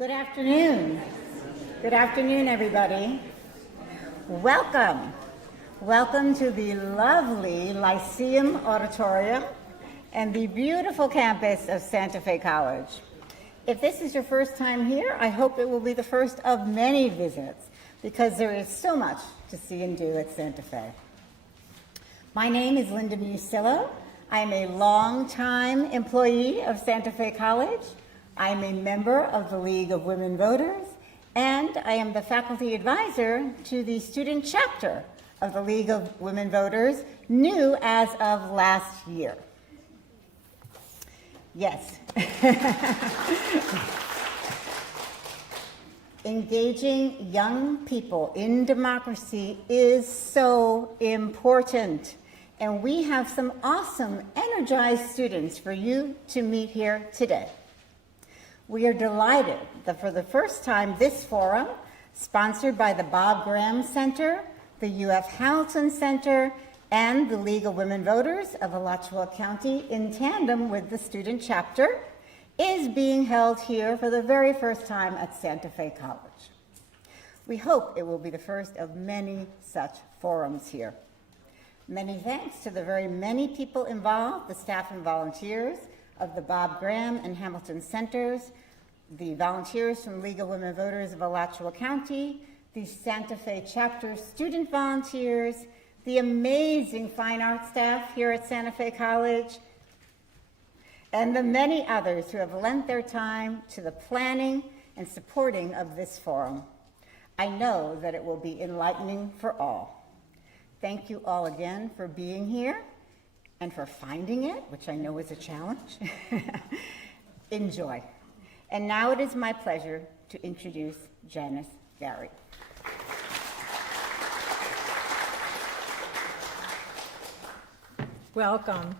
Good afternoon. Good afternoon, everybody. Welcome. Welcome to the lovely Lyceum Auditorium and the beautiful campus of Santa Fe College. If this is your first time here, I hope it will be the first of many visits because there is so much to see and do at Santa Fe. My name is Linda Musillo. I am a longtime employee of Santa Fe College. I am a member of the League of Women Voters, and I am the faculty advisor to the student chapter of the League of Women Voters, new as of last year. Yes. Engaging young people in democracy is so important. And we have some awesome, energized students for you to meet here today. We are delighted that for the first time this forum, sponsored by the Bob Graham Center, the UF Hamilton Center, and the League of Women Voters of Alachua County in tandem with the student chapter, is being held here for the very first time at Santa Fe College. We hope it will be the first of many such forums here. Many thanks to the very many people involved, the staff and volunteers of the Bob Graham and Hamilton Centers, the volunteers from League of Women Voters of Alachua County, the Santa Fe chapter student volunteers, the amazing fine art staff here at Santa Fe College, and the many others who have lent their time to the planning and supporting of this forum. I know that it will be enlightening for all. Thank you all again for being here and for finding it, which I know is a challenge. Enjoy. And now it is my pleasure to introduce Janice Gary. Welcome.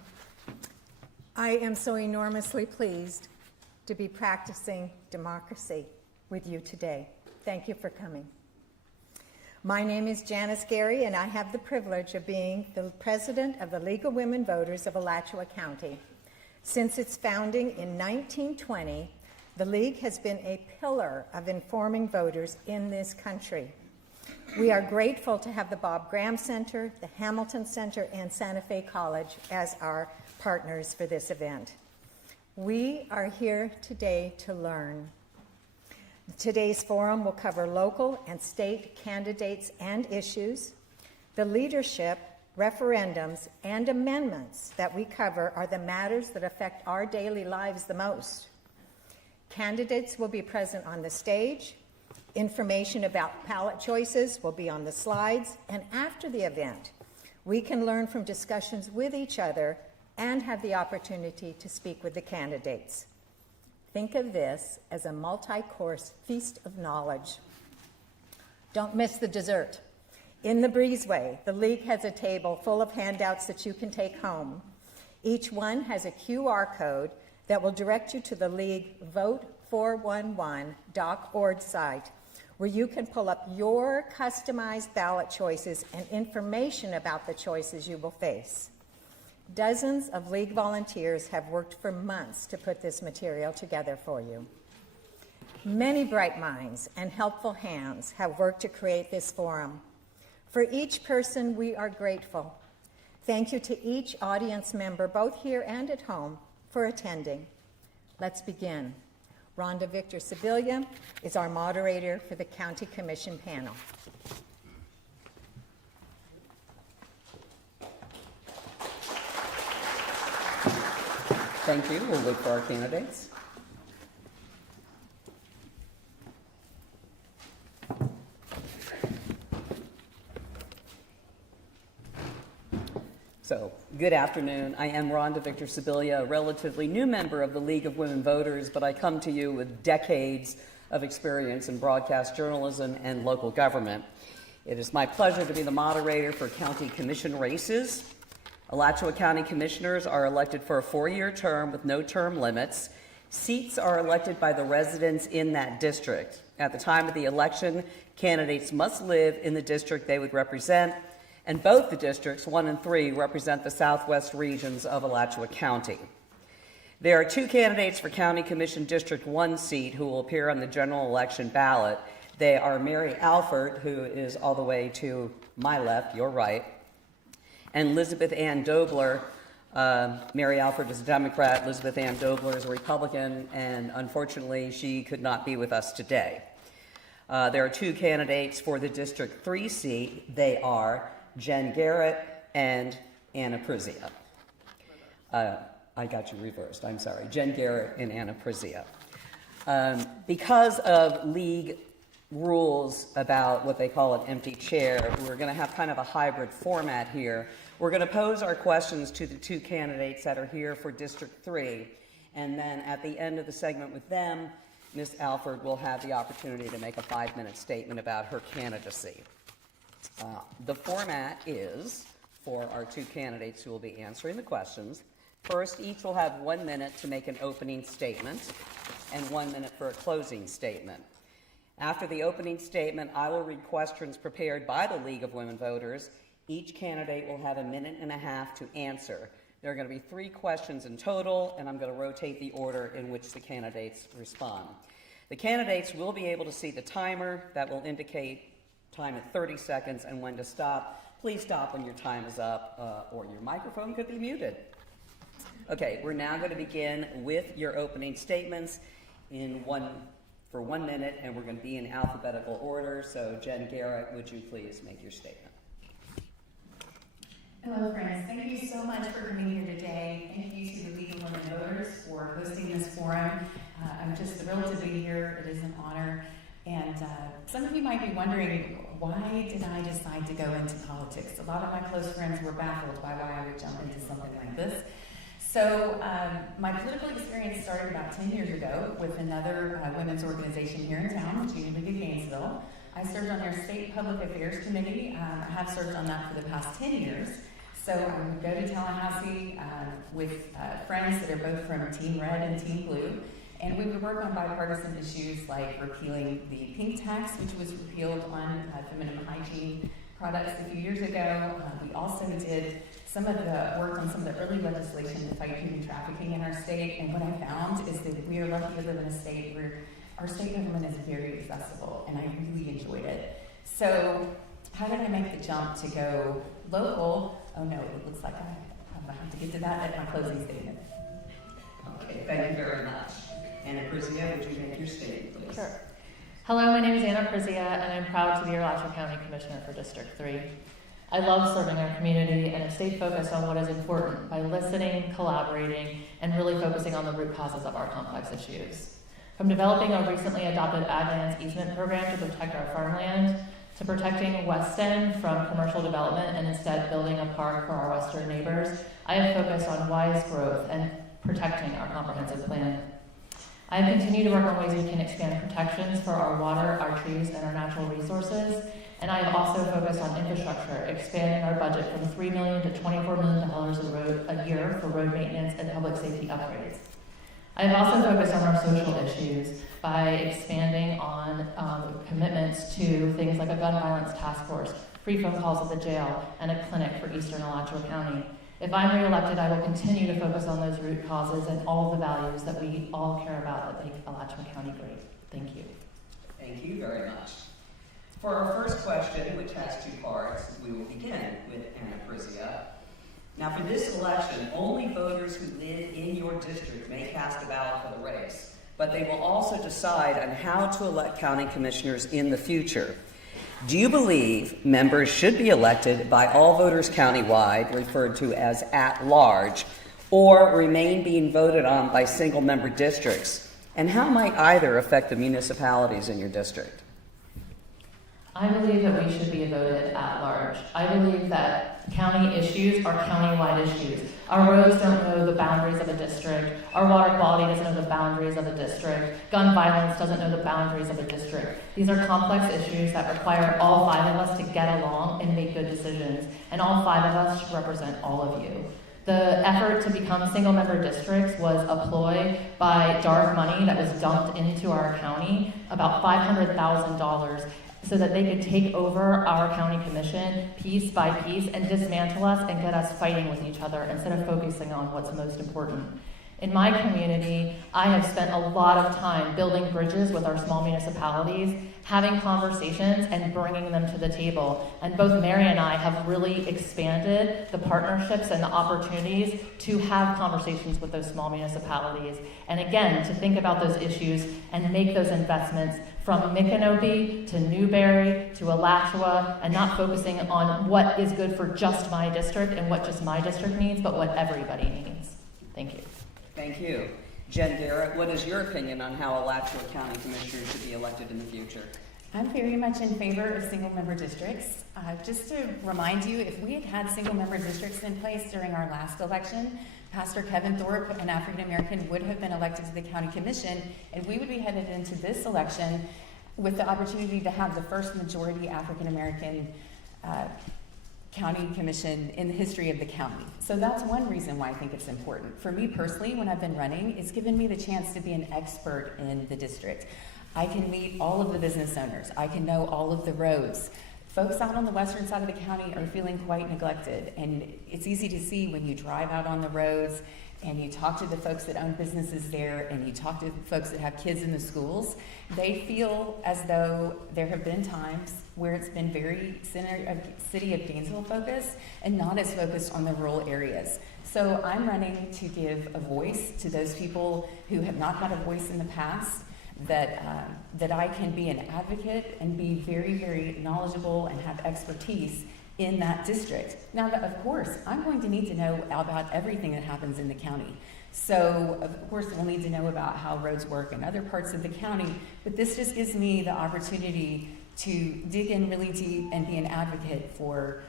I am so enormously pleased to be practicing democracy with you today. Thank you for coming. My name is Janice Gary, and I have the privilege of being the president of the League of Women Voters of Alachua County. Since its founding in 1920, the League has been a pillar of informing voters in this country. We are grateful to have the Bob Graham Center, the Hamilton Center, and Santa Fe College as our partners for this event. We are here today to learn. Today's forum will cover local and state candidates and issues. The leadership, referendums, and amendments that we cover are the matters that affect our daily lives the most. Candidates will be present on the stage. Information about ballot choices will be on the slides. And after the event, we can learn from discussions with each other and have the opportunity to speak with the candidates. Think of this as a multi-course feast of knowledge. Don't miss the dessert. In the breezeway, the League has a table full of handouts that you can take home. Each one has a QR code that will direct you to the League Vote411.org site, where you can pull up your customized ballot choices and information about the choices you will face. Dozens of League volunteers have worked for months to put this material together for you. Many bright minds and helpful hands have worked to create this forum. For each person, we are grateful. Thank you to each audience member, both here and at home, for attending. Let's begin. Rhonda Victor Sibilia is our moderator for the County Commission panel. Thank you. We'll wait for our candidates. So, good afternoon. I am Rhonda Victor Sibilia, a relatively new member of the League of Women Voters, but I come to you with decades of experience in broadcast journalism and local government. It is my pleasure to be the moderator for county commission races. Alachua County Commissioners are elected for a 4-year term with no term limits. Seats are elected by the residents in that district. At the time of the election, candidates must live in the district they would represent, and both the districts, 1 and 3, represent the southwest regions of Alachua County. There are 2 candidates for County Commission District 1 seat who will appear on the general election ballot. They are Mary Alford, who is all the way to my left, your right, and Elizabeth Ann Dobler. Mary Alford is a Democrat, Elizabeth Ann Dobler is a Republican, and unfortunately she could not be with us today. There are 2 candidates for the District 3 seat. They are Jen Garrett and Anna Prizia. I got you reversed, I'm sorry. Jen Garrett and Anna Prizia. Because of league rules about what they call an empty chair, we're going to have kind of a hybrid format here. We're going to pose our questions to the 2 candidates that are here for District 3, and then at the end of the segment with them, Ms. Alford will have the opportunity to make a 5-minute statement about her candidacy. The format is, for our 2 candidates who will be answering the questions, first, each will have 1 minute to make an opening statement and 1 minute for a closing statement. After the opening statement, I will read questions prepared by the League of Women Voters. Each candidate will have 1.5 minutes to answer. There are going to be 3 questions in total, and I'm going to rotate the order in which the candidates respond. The candidates will be able to see the timer that will indicate time at 30 seconds and when to stop. Please stop when your time is up, or your microphone could be muted. Okay, we're now going to begin with your opening statements for 1 minute, and we're going to be in alphabetical order. So, Jen Garrett, would you please make your statement? Hello, friends. Thank you so much for coming here today. Thank you to the League of Women Voters for hosting this forum. I'm just thrilled to be here. It is an honor. And some of you might be wondering, why did I decide to go into politics? A lot of my close friends were baffled by why I would jump into something like this. So my political experience started about 10 years ago with another women's organization here in town, the Junior League of Gainesville. I served on their State Public Affairs Committee. I have served on that for the past 10 years. So I would go to Tallahassee with friends that are both from Team Red and Team Blue, and we would work on bipartisan issues like repealing the pink tax, which was repealed on feminine hygiene products a few years ago. We also did some of the work on some of the early legislation to fight human trafficking in our state, and what I found is that we are lucky to live in a state where our state government is very accessible, and I really enjoyed it. So how did I make the jump to go local? Oh no, it looks like I have to get to that at my closing statement. Okay, thank you very much. Anna Prizia, would you make your statement, please? Sure. Hello, my name is Anna Prizia, and I'm proud to be your Alachua County Commissioner for District 3. I love serving our community and have stayed focused on what is important by listening, collaborating, and really focusing on the root causes of our complex issues. From developing a recently adopted ag lands easement program to protect our farmland, to protecting West End from commercial development and instead building a park for our western neighbors, I have focused on wise growth and protecting our comprehensive plan. I have continued to work on ways we can expand protections for our water, our trees, and our natural resources, and I have also focused on infrastructure, expanding our budget from $3 million to $24 million a year for road maintenance and public safety upgrades. I have also focused on our social issues by expanding on commitments to things like a gun violence task force, free phone calls at the jail, and a clinic for Eastern Alachua County. If I'm reelected, I will continue to focus on those root causes and all the values that we all care about that make Alachua County great. Thank you. Thank you very much. For our first question, which has 2 parts, we will begin with Anna Prizia. Now, for this election, only voters who live in your district may cast a ballot for the race, but they will also decide on how to elect county commissioners in the future. Do you believe members should be elected by all voters countywide, referred to as at-large, or remain being voted on by single-member districts? And how might either affect the municipalities in your district? I believe that we should be voted at large. I believe that county issues are county-wide issues. Our roads don't know the boundaries of a district. Our water quality doesn't know the boundaries of a district. Gun violence doesn't know the boundaries of a district. These are complex issues that require all 5 of us to get along and make good decisions. And all 5 of us should represent all of you. The effort to become single-member districts was a ploy by dark money that was dumped into our county, about $500,000, so that they could take over our county commission piece by piece and dismantle us and get us fighting with each other instead of focusing on what's most important. In my community, I have spent a lot of time building bridges with our small municipalities, having conversations and bringing them to the table. And both Mary and I have really expanded the partnerships and the opportunities to have conversations with those small municipalities. And again, to think about those issues and make those investments from Micanopy to Newberry to Alachua, and not focusing on what is good for just my district and what just my district needs, but what everybody needs. Thank you. Thank you. Jen Garrett, what is your opinion on how Alachua County Commissioners should be elected in the future? I'm very much in favor of single-member districts. Just to remind you, if we had had single-member districts in place during our last election, Pastor Kevin Thorpe, an African-American, would have been elected to the county commission, and we would be headed into this election with the opportunity to have the first majority African-American county commission in the history of the county. So that's one reason why I think it's important. For me personally, when I've been running, it's given me the chance to be an expert in the district. I can meet all of the business owners. I can know all of the roads. Folks out on the western side of the county are feeling quite neglected, and it's easy to see when you drive out on the roads and you talk to the folks that own businesses there and you talk to folks that have kids in the schools. They feel as though there have been times where it's been very city of Gainesville focused and not as focused on the rural areas. So I'm running to give a voice to those people who have not had a voice in the past, that I can be an advocate and be very, very knowledgeable and have expertise in that district. Now, of course, I'm going to need to know about everything that happens in the county. So, of course, we'll need to know about how roads work in other parts of the county, but this just gives me the opportunity to dig in really deep and be an advocate for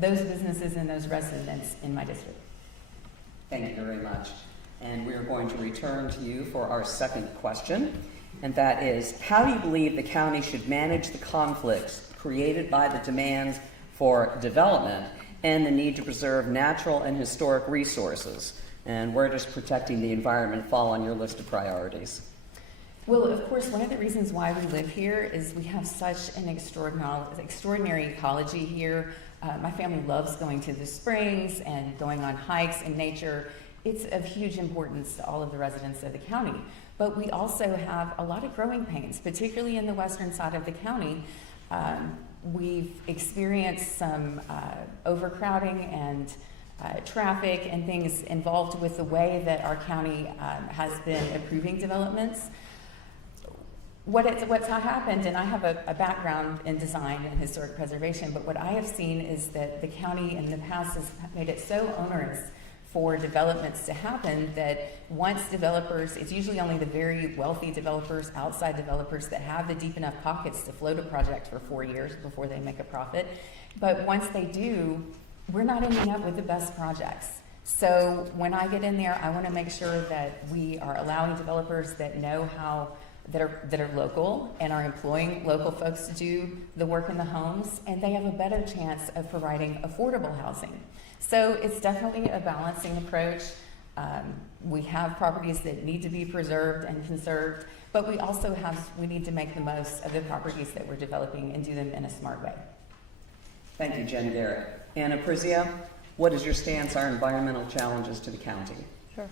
those businesses and those residents in my district. Thank you very much. And we're going to return to you for our second question, and that is, how do you believe the county should manage the conflicts created by the demands for development and the need to preserve natural and historic resources? And where does protecting the environment fall on your list of priorities? Well, of course, one of the reasons why we live here is we have such an extraordinary ecology here. My family loves going to the springs and going on hikes in nature. It's of huge importance to all of the residents of the county. But we also have a lot of growing pains, particularly in the western side of the county. We've experienced some overcrowding and traffic and things involved with the way that our county has been approving developments. What's happened, and I have a background in design and historic preservation, but what I have seen is that the county in the past has made it so onerous for developments to happen that once developers, it's usually only the very wealthy developers, outside developers that have the deep enough pockets to float a project for 4 years before they make a profit. But once they do, we're not ending up with the best projects. So when I get in there, I want to make sure that we are allowing developers that know how, that are local and are employing local folks to do the work in the homes, and they have a better chance of providing affordable housing. So it's definitely a balancing approach. We have properties that need to be preserved and conserved, but we also we need to make the most of the properties that we're developing and do them in a smart way. Thank you, Jen Garrett. Anna Prizia, what is your stance on environmental challenges to the county? Sure.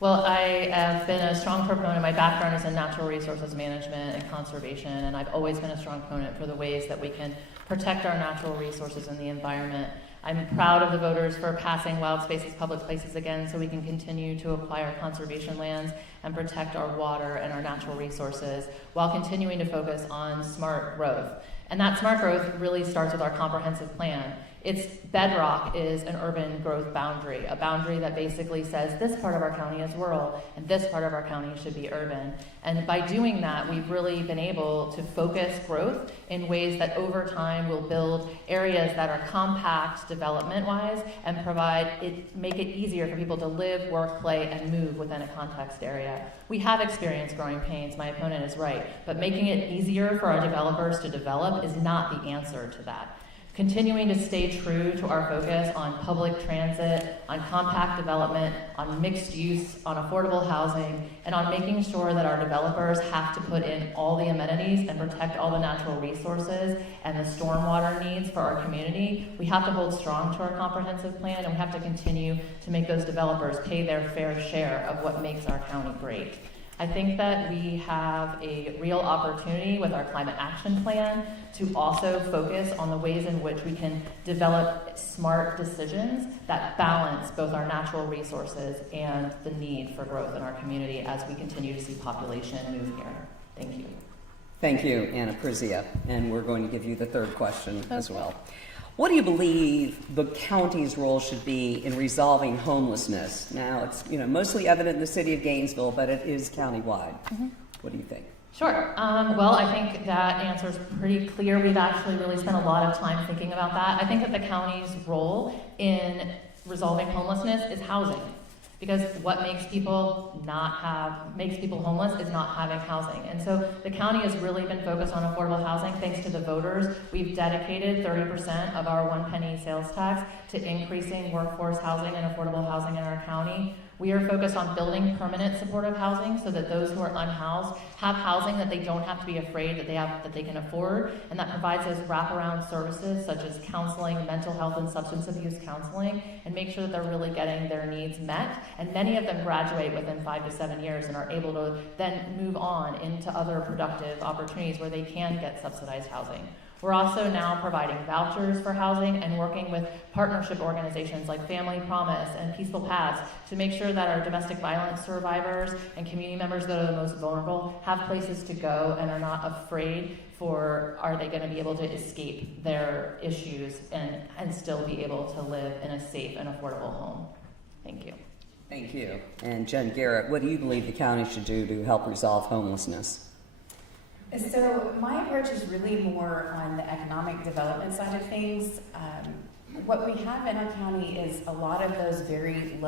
Well, I have been a strong proponent. My background is in natural resources management and conservation, and I've always been a strong proponent for the ways that we can protect our natural resources and the environment. I'm proud of the voters for passing wild spaces, public places again, so we can continue to apply our conservation lands and protect our water and our natural resources while continuing to focus on smart growth. And that smart growth really starts with our comprehensive plan. Its bedrock is an urban growth boundary, a boundary that basically says this part of our county is rural and this part of our county should be urban. And by doing that, we've really been able to focus growth in ways that over time will build areas that are compact development-wise and make it easier for people to live, work, play, and move within a context area. We have experienced growing pains, my opponent is right, but making it easier for our developers to develop is not the answer to that. continuing to stay true to our focus on public transit, on compact development, on mixed use, on affordable housing, and on making sure that our developers have to put in all the amenities and protect all the natural resources and the stormwater needs for our community. We have to hold strong to our comprehensive plan, and we have to continue to make those developers pay their fair share of what makes our county great. I think that we have a real opportunity with our climate action plan to also focus on the ways in which we can develop smart decisions that balance both our natural resources and the need for growth in our community as we continue to see population move here. Thank you. Thank you, Anna Perzia. And we're going to give you the third question as well. What do you believe the county's role should be in resolving homelessness? Now, it's mostly evident in the city of Gainesville, but it is countywide. What do you think? Sure. Well, I think that answer is pretty clear. We've actually really spent a lot of time thinking about that. I think that the county's role in resolving homelessness is housing. Because what makes people homeless is not having housing. And so the county has really been focused on affordable housing thanks to the voters. We've dedicated 30% of our 1 penny sales tax to increasing workforce housing and affordable housing in our county. We are focused on building permanent supportive housing so that those who are unhoused have housing that they don't have to be afraid that they can afford, and that provides us wraparound services such as counseling, mental health and substance abuse counseling, and make sure that they're really getting their needs met. And many of them graduate within 5 to 7 years and are able to then move on into other productive opportunities where they can get subsidized housing. We're also now providing vouchers for housing and working with partnership organizations like Family Promise and Peaceful Paths to make sure that our domestic violence survivors and community members that are the most vulnerable have places to go and are not afraid are they going to be able to escape their issues and still be able to live in a safe and affordable home. Thank you. Thank you. And Jen Garrett, what do you believe the county should do to help resolve homelessness? So my approach is really more on the economic development side of things. What we have in our county is a lot of those very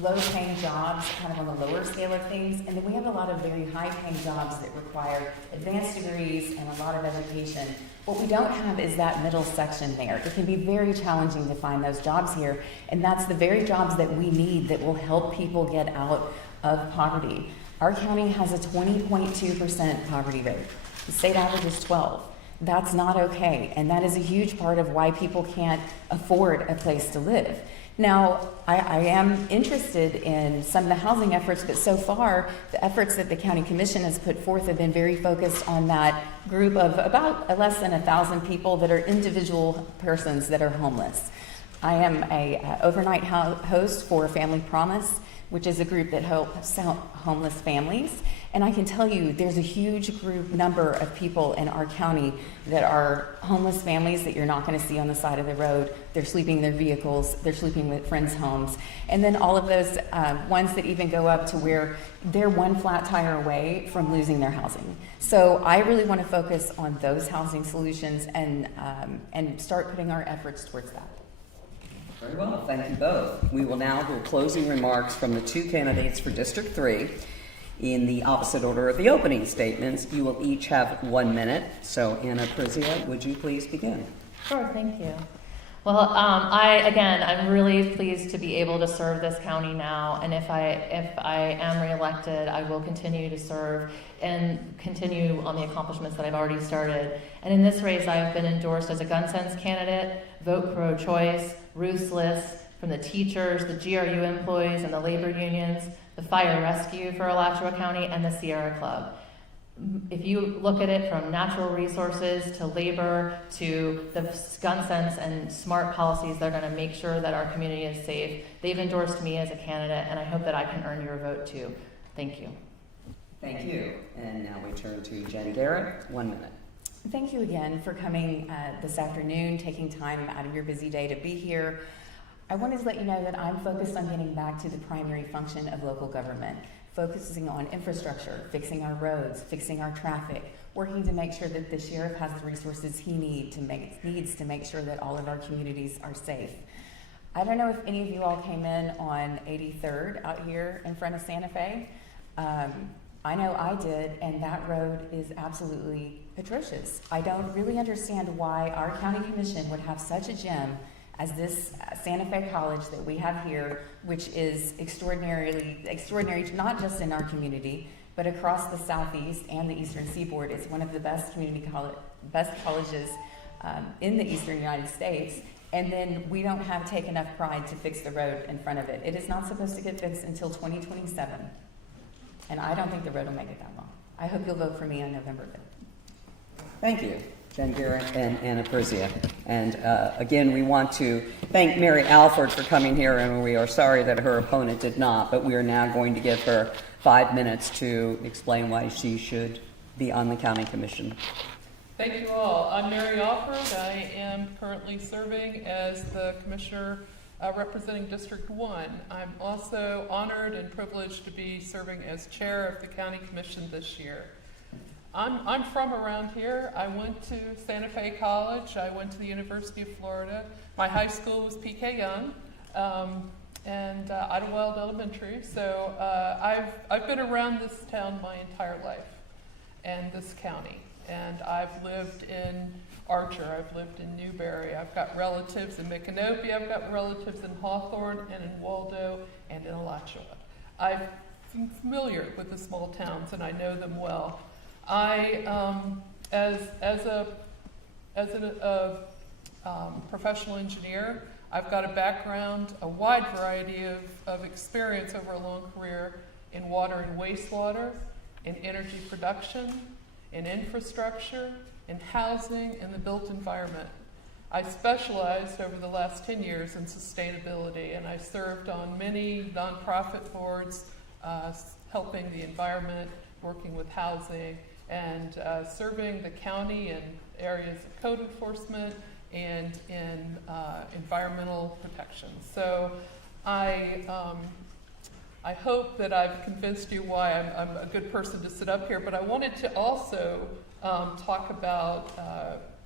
low-paying jobs, kind of on the lower scale of things, and then we have a lot of very high-paying jobs that require advanced degrees and a lot of education. What we don't have is that middle section there. It can be very challenging to find those jobs here, and that's the very jobs that we need that will help people get out of poverty. Our county has a 20.2% poverty rate. The state average is 12. That's not okay, and that is a huge part of why people can't afford a place to live. Now, I am interested in some of the housing efforts, but so far, the efforts that the County Commission has put forth have been very focused on that group of about less than 1,000 people that are individual persons that are homeless. I am a overnight host for Family Promise, which is a group that helps out homeless families. And I can tell you there's a huge number of people in our county that are homeless families that you're not going to see on the side of the road. They're sleeping in their vehicles, they're sleeping with friends' homes. And then all of those ones that even go up to where they're one flat tire away from losing their housing. So I really want to focus on those housing solutions and start putting our efforts towards that. Very well, thank you both. We will now hear closing remarks from the two candidates for District 3. In the opposite order of the opening statements, you will each have 1 minute. So Anna Perzia, would you please begin? Sure, thank you. Well, I'm really pleased to be able to serve this county now, and if I am reelected, I will continue to serve and continue on the accomplishments that I've already started. And in this race, I have been endorsed as a gun sense candidate, vote pro-choice, ruthless, from the teachers, the GRU employees, and the labor unions, the fire rescue for Alachua County, and the Sierra Club. If you look at it from natural resources to labor to the gun sense and smart policies that are going to make sure that our community is safe, they've endorsed me as a candidate, and I hope that I can earn your vote too. Thank you. Thank you. And now we turn to Jen Garrett. 1 minute. Thank you again for coming this afternoon, taking time out of your busy day to be here. I wanted to let you know that I'm focused on getting back to the primary function of local government, focusing on infrastructure, fixing our roads, fixing our traffic, working to make sure that the sheriff has the resources he needs to make sure that all of our communities are safe. I don't know if any of you all came in on 83rd out here in front of Santa Fe. I know I did, and that road is absolutely atrocious. I don't really understand why our county commission would have such a gem as this Santa Fe College that we have here, which is extraordinary, not just in our community, but across the Southeast and the Eastern Seaboard. It's one of the best colleges in the Eastern United States. And then we don't take enough pride to fix the road in front of it. It is not supposed to get fixed until 2027. And I don't think the road will make it that long. I hope you'll vote for me on November 5th. Thank you, Jen Garrett and Anna Perzia. And again, we want to thank Mary Alford for coming here, and we are sorry that her opponent did not, but we are now going to give her 5 minutes to explain why she should be on the county commission. Thank you all. I'm Mary Alford. I am currently serving as the commissioner representing District 1. I'm also honored and privileged to be serving as chair of the county commission this year. I'm from around here. I went to Santa Fe College. I went to the University of Florida. My high school was P.K. Young and Idlewild Elementary. So I've been around this town my entire life and this county. And I've lived in Archer, I've lived in Newberry, I've got relatives in Micanopy, I've got relatives in Hawthorne and in Waldo and in Alachua. I'm familiar with the small towns and I know them well. I, as a professional engineer, I've got a background, a wide variety of experience over a long career in water and wastewater, in energy production, in infrastructure, in housing, in the built environment. I specialized over the last 10 years in sustainability, and I served on many nonprofit boards, helping the environment, working with housing, and serving the county in areas of code enforcement and in environmental protection. So I hope that I've convinced you why I'm a good person to sit up here, but I wanted to also talk about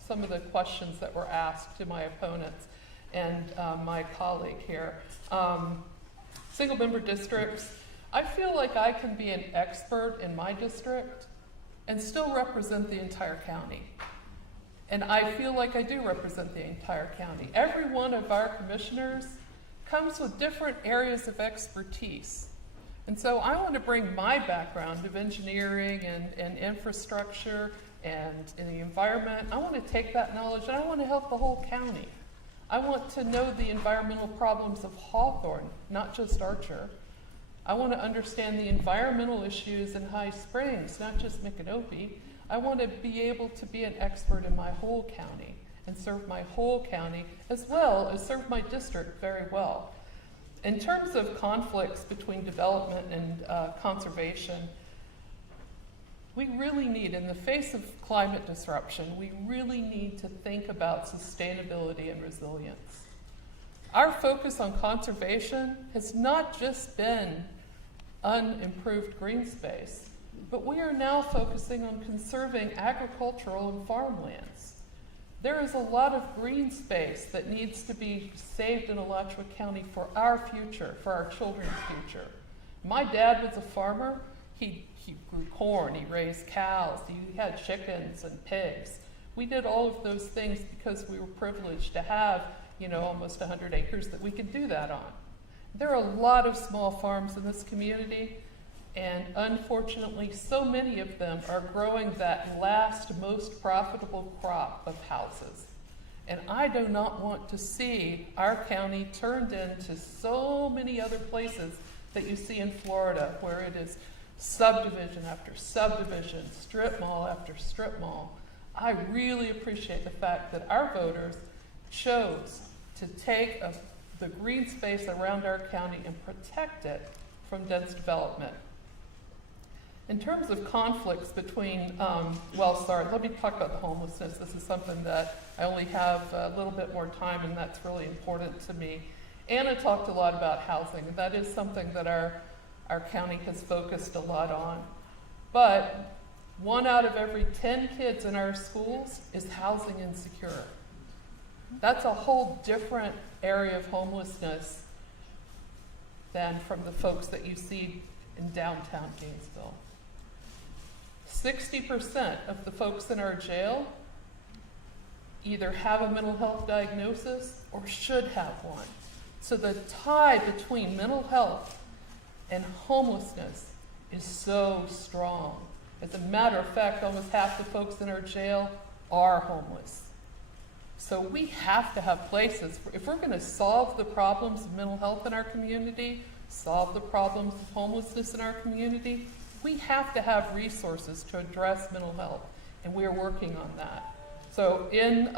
some of the questions that were asked to my opponents and my colleague here. Single member districts, I feel like I can be an expert in my district and still represent the entire county. And I feel like I do represent the entire county. Every one of our commissioners comes with different areas of expertise. And so I want to bring my background of engineering and infrastructure and in the environment. I want to take that knowledge and I want to help the whole county. I want to know the environmental problems of Hawthorne, not just Archer. I want to understand the environmental issues in High Springs, not just Micanopy. I want to be able to be an expert in my whole county and serve my whole county as well as serve my district very well. In terms of conflicts between development and conservation, we really need, in the face of climate disruption, we really need to think about sustainability and resilience. Our focus on conservation has not just been unimproved green space, but we are now focusing on conserving agricultural and farmlands. There is a lot of green space that needs to be saved in Alachua County for our future, for our children's future. My dad was a farmer. He grew corn, he raised cows, he had chickens and pigs. We did all of those things because we were privileged to have, almost 100 acres that we could do that on. There are a lot of small farms in this community, and unfortunately, so many of them are growing that last most profitable crop of houses. And I do not want to see our county turned into so many other places that you see in Florida, where it is subdivision after subdivision, strip mall after strip mall. I really appreciate the fact that our voters chose to take the green space around our county and protect it from dense development. In terms of conflicts between, let me talk about the homelessness. This is something that I only have a little bit more time, and that's really important to me. Anna talked a lot about housing, and that is something that our county has focused a lot on. But 1 out of every 10 kids in our schools is housing insecure. That's a whole different area of homelessness than from the folks that you see in downtown Gainesville. 60% of the folks in our jail either have a mental health diagnosis or should have one. So the tie between mental health and homelessness is so strong. As a matter of fact, almost half the folks in our jail are homeless. So we have to have places, if we're going to solve the problems of mental health in our community, solve the problems of homelessness in our community, we have to have resources to address mental health, and we are working on that. So in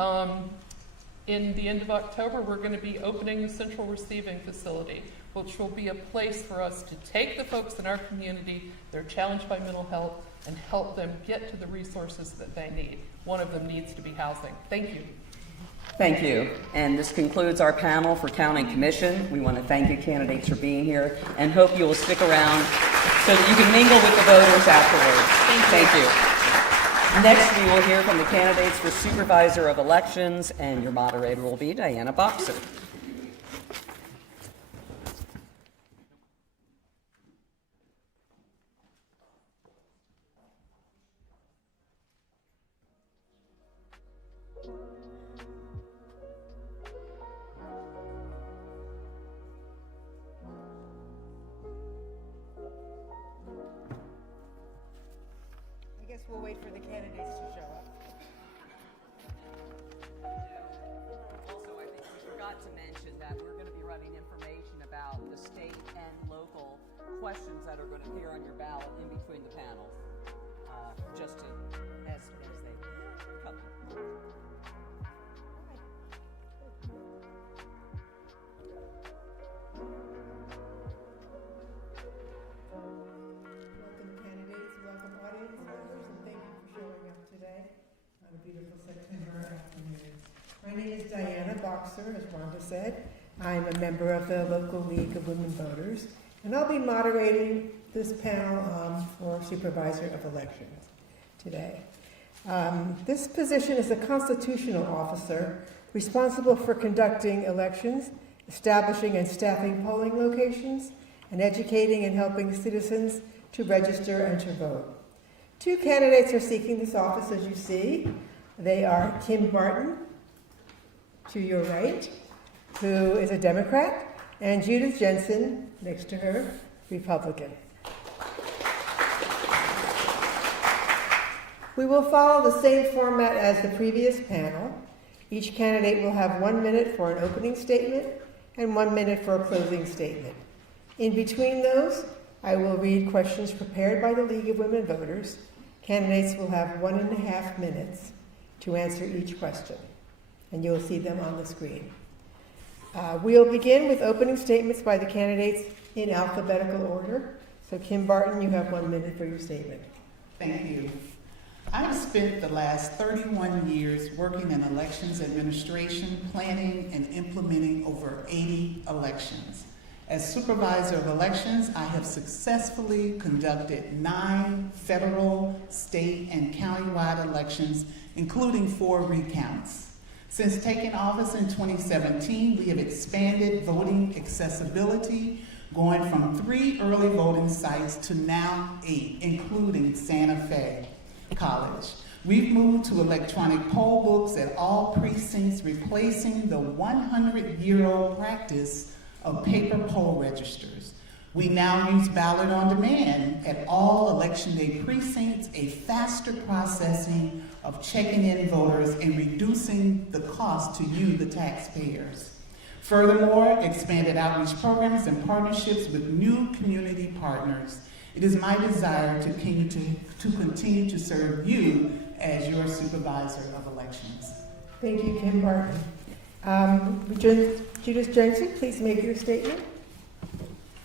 the end of October, we're going to be opening the Central Receiving Facility, which will be a place for us to take the folks in our community that are challenged by mental health and help them get to the resources that they need. One of them needs to be housing. Thank you. Thank you. And this concludes our panel for County Commission. We want to thank you candidates for being here and hope you will stick around so that you can mingle with the voters afterwards. Thank you. Next, we will hear from the candidates for Supervisor of Elections, and your moderator will be Diana Boxer. We'll wait for the candidates to show up. Also, I think we forgot to mention that we're going to be running information about the state and local questions that are going to appear on your ballot in between the panels, just to, as they come. Welcome candidates, welcome audience members, and thank you for showing up today on a beautiful September afternoon. My name is Diana Boxer, as Rhonda said. I'm a member of the local League of Women Voters, and I'll be moderating this panel for Supervisor of Elections today. This position is a constitutional officer responsible for conducting elections, establishing and staffing polling locations, and educating and helping citizens to register and to vote. Two candidates are seeking this office, as you see. They are Kim Barton, to your right, who is a Democrat, and Judith Jensen, next to her, Republican. We will follow the same format as the previous panel. Each candidate will have 1 minute for an opening statement and 1 minute for a closing statement. In between those, I will read questions prepared by the League of Women Voters. Candidates will have 1.5 minutes to answer each question, and you'll see them on the screen. We'll begin with opening statements by the candidates in alphabetical order. So Kim Barton, you have 1 minute for your statement. Thank you. I've spent the last 31 years working in elections administration, planning and implementing over 80 elections. As Supervisor of Elections, I have successfully conducted 9 federal, state, and countywide elections, including 4 recounts. Since taking office in 2017, we have expanded voting accessibility, going from 3 early voting sites to now 8, including Santa Fe College. We've moved to electronic poll books at all precincts, replacing the 100-year-old practice of paper poll registers. We now use ballot on demand at all election day precincts, a faster processing of checking in voters and reducing the cost to you, the taxpayers. Furthermore, expanded outreach programs and partnerships with new community partners. It is my desire to continue to serve you as your Supervisor of Elections. Thank you, Kim Barton. Judith Jensen, please make your statement.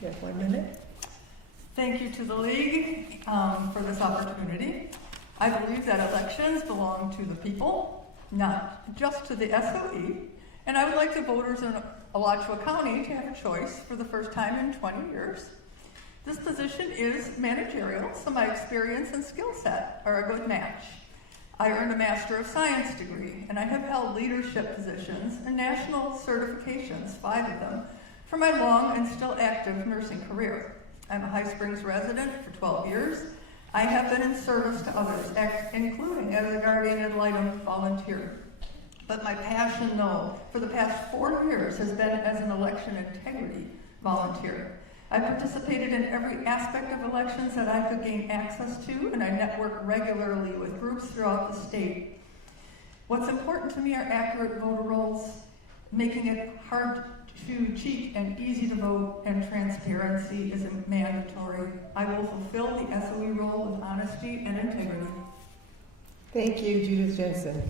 You have 1 minute. Thank you to the League for this opportunity. I believe that elections belong to the people, not just to the SOE, and I would like the voters in Alachua County to have a choice for the first time in 20 years. This position is managerial, so my experience and skill set are a good match. I earned a Master of Science degree, and I have held leadership positions and national certifications, 5 of them, for my long and still active nursing career. I'm a High Springs resident for 12 years. I have been in service to others, including as a guardian ad litem volunteer. But my passion, though, for the past 4 years has been as an election integrity volunteer. I participated in every aspect of elections that I could gain access to, and I network regularly with groups throughout the state. What's important to me are accurate voter rolls, making it hard to cheat and easy to vote, and transparency is mandatory. I will fulfill the SOE role with honesty and integrity. Thank you, Judith Jensen.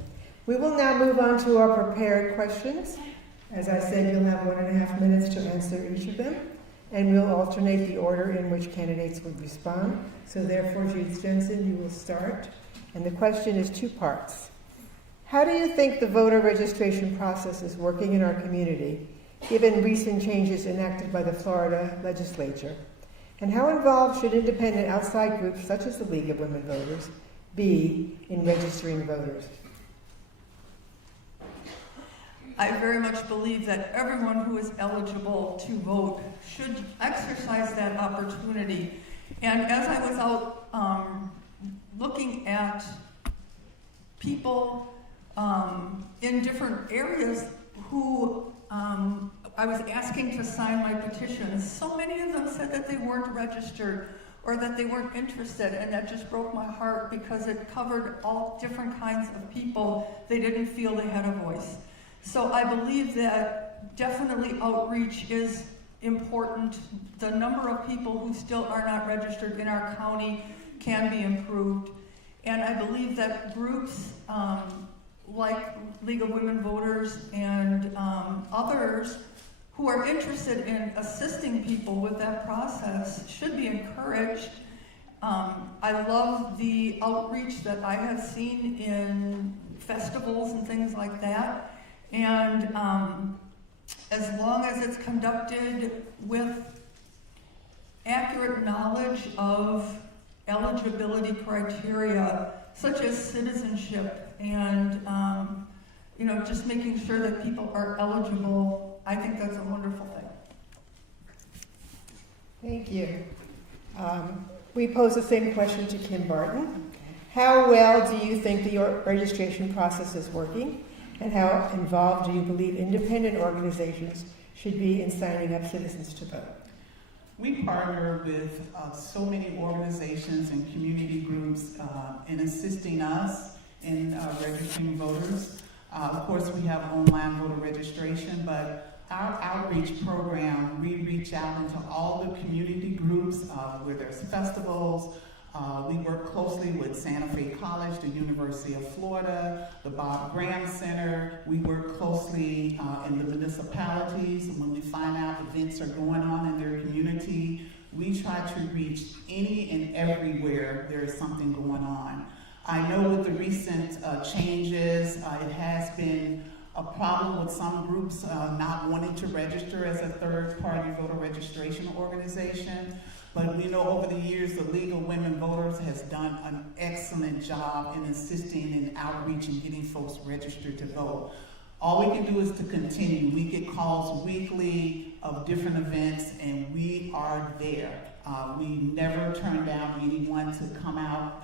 We will now move on to our prepared questions. As I said, you'll have 1.5 minutes to answer each of them, and we'll alternate the order in which candidates would respond. So therefore, Judith Jensen, you will start. And the question is 2 parts. How do you think the voter registration process is working in our community, given recent changes enacted by the Florida legislature? And how involved should independent outside groups, such as the League of Women Voters, be in registering voters? I very much believe that everyone who is eligible to vote should exercise that opportunity. And as I was out looking at people in different areas who I was asking to sign my petitions, so many of them said that they weren't registered or that they weren't interested, and that just broke my heart because it covered all different kinds of people. They didn't feel they had a voice. So I believe that definitely outreach is important. The number of people who still are not registered in our county can be improved. And I believe that groups like League of Women Voters and others who are interested in assisting people with that process should be encouraged. I love the outreach that I have seen in festivals and things like that. And as long as it's conducted with accurate knowledge of eligibility criteria, such as citizenship and just making sure that people are eligible, I think that's a wonderful thing. Thank you. We pose the same question to Kim Barton. How well do you think the registration process is working? And how involved do you believe independent organizations should be in signing up citizens to vote? We partner with so many organizations and community groups in assisting us in registering voters. Of course, we have online voter registration, but our outreach program, we reach out into all the community groups where there's festivals. We work closely with Santa Fe College, the University of Florida, the Bob Graham Center. We work closely in the municipalities. When we find out events are going on in their community, we try to reach any and everywhere there is something going on. I know with the recent changes, it has been a problem with some groups not wanting to register as a third-party voter registration organization. But we know over the years, the League of Women Voters has done an excellent job in assisting in outreach and getting folks registered to vote. All we can do is to continue. We get calls weekly of different events, and we are there. We never turn down anyone to come out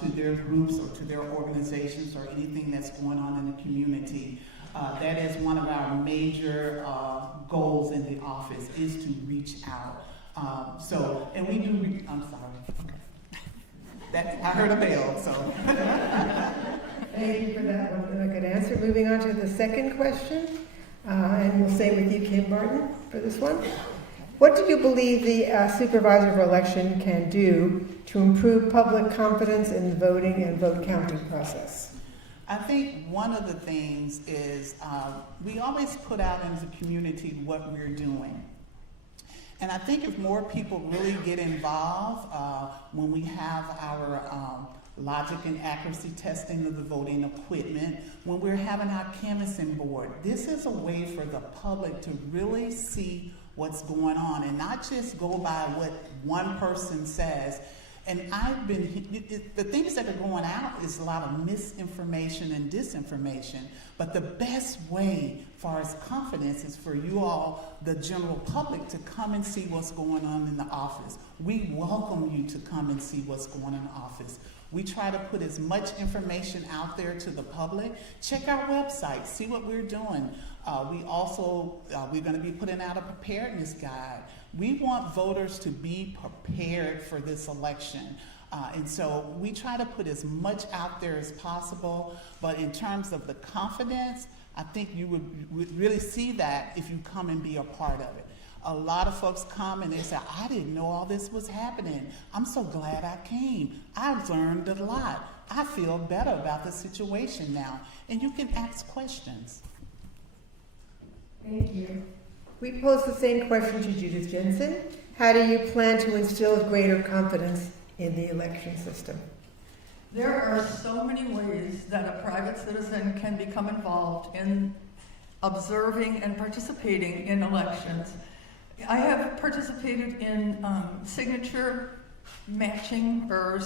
to their groups or to their organizations or anything that's going on in the community. That is one of our major goals in the office, is to reach out. And we do, I'm sorry. I heard a bell, so. Thank you for that one. A good answer. Moving on to the second question, and we'll stay with you, Kim Barton, for this one. What do you believe the Supervisor of Election can do to improve public confidence in the voting and vote counting process? I think one of the things is we always put out into the community what we're doing. And I think if more people really get involved when we have our logic and accuracy testing of the voting equipment, when we're having our canvassing board, this is a way for the public to really see what's going on and not just go by what one person says. And the things that are going out is a lot of misinformation and disinformation. But the best way, as far as confidence, is for you all, the general public, to come and see what's going on in the office. We welcome you to come and see what's going on in the office. We try to put as much information out there to the public. Check our website, see what we're doing. We're going to be putting out a preparedness guide. We want voters to be prepared for this election. And so we try to put as much out there as possible. But in terms of the confidence, I think you would really see that if you come and be a part of it. A lot of folks come and they say, I didn't know all this was happening. I'm so glad I came. I've learned a lot. I feel better about the situation now. And you can ask questions. Thank you. We pose the same question to Judith Jensen. How do you plan to instill greater confidence in the election system? There are so many ways that a private citizen can become involved in observing and participating in elections. I have participated in signature matching or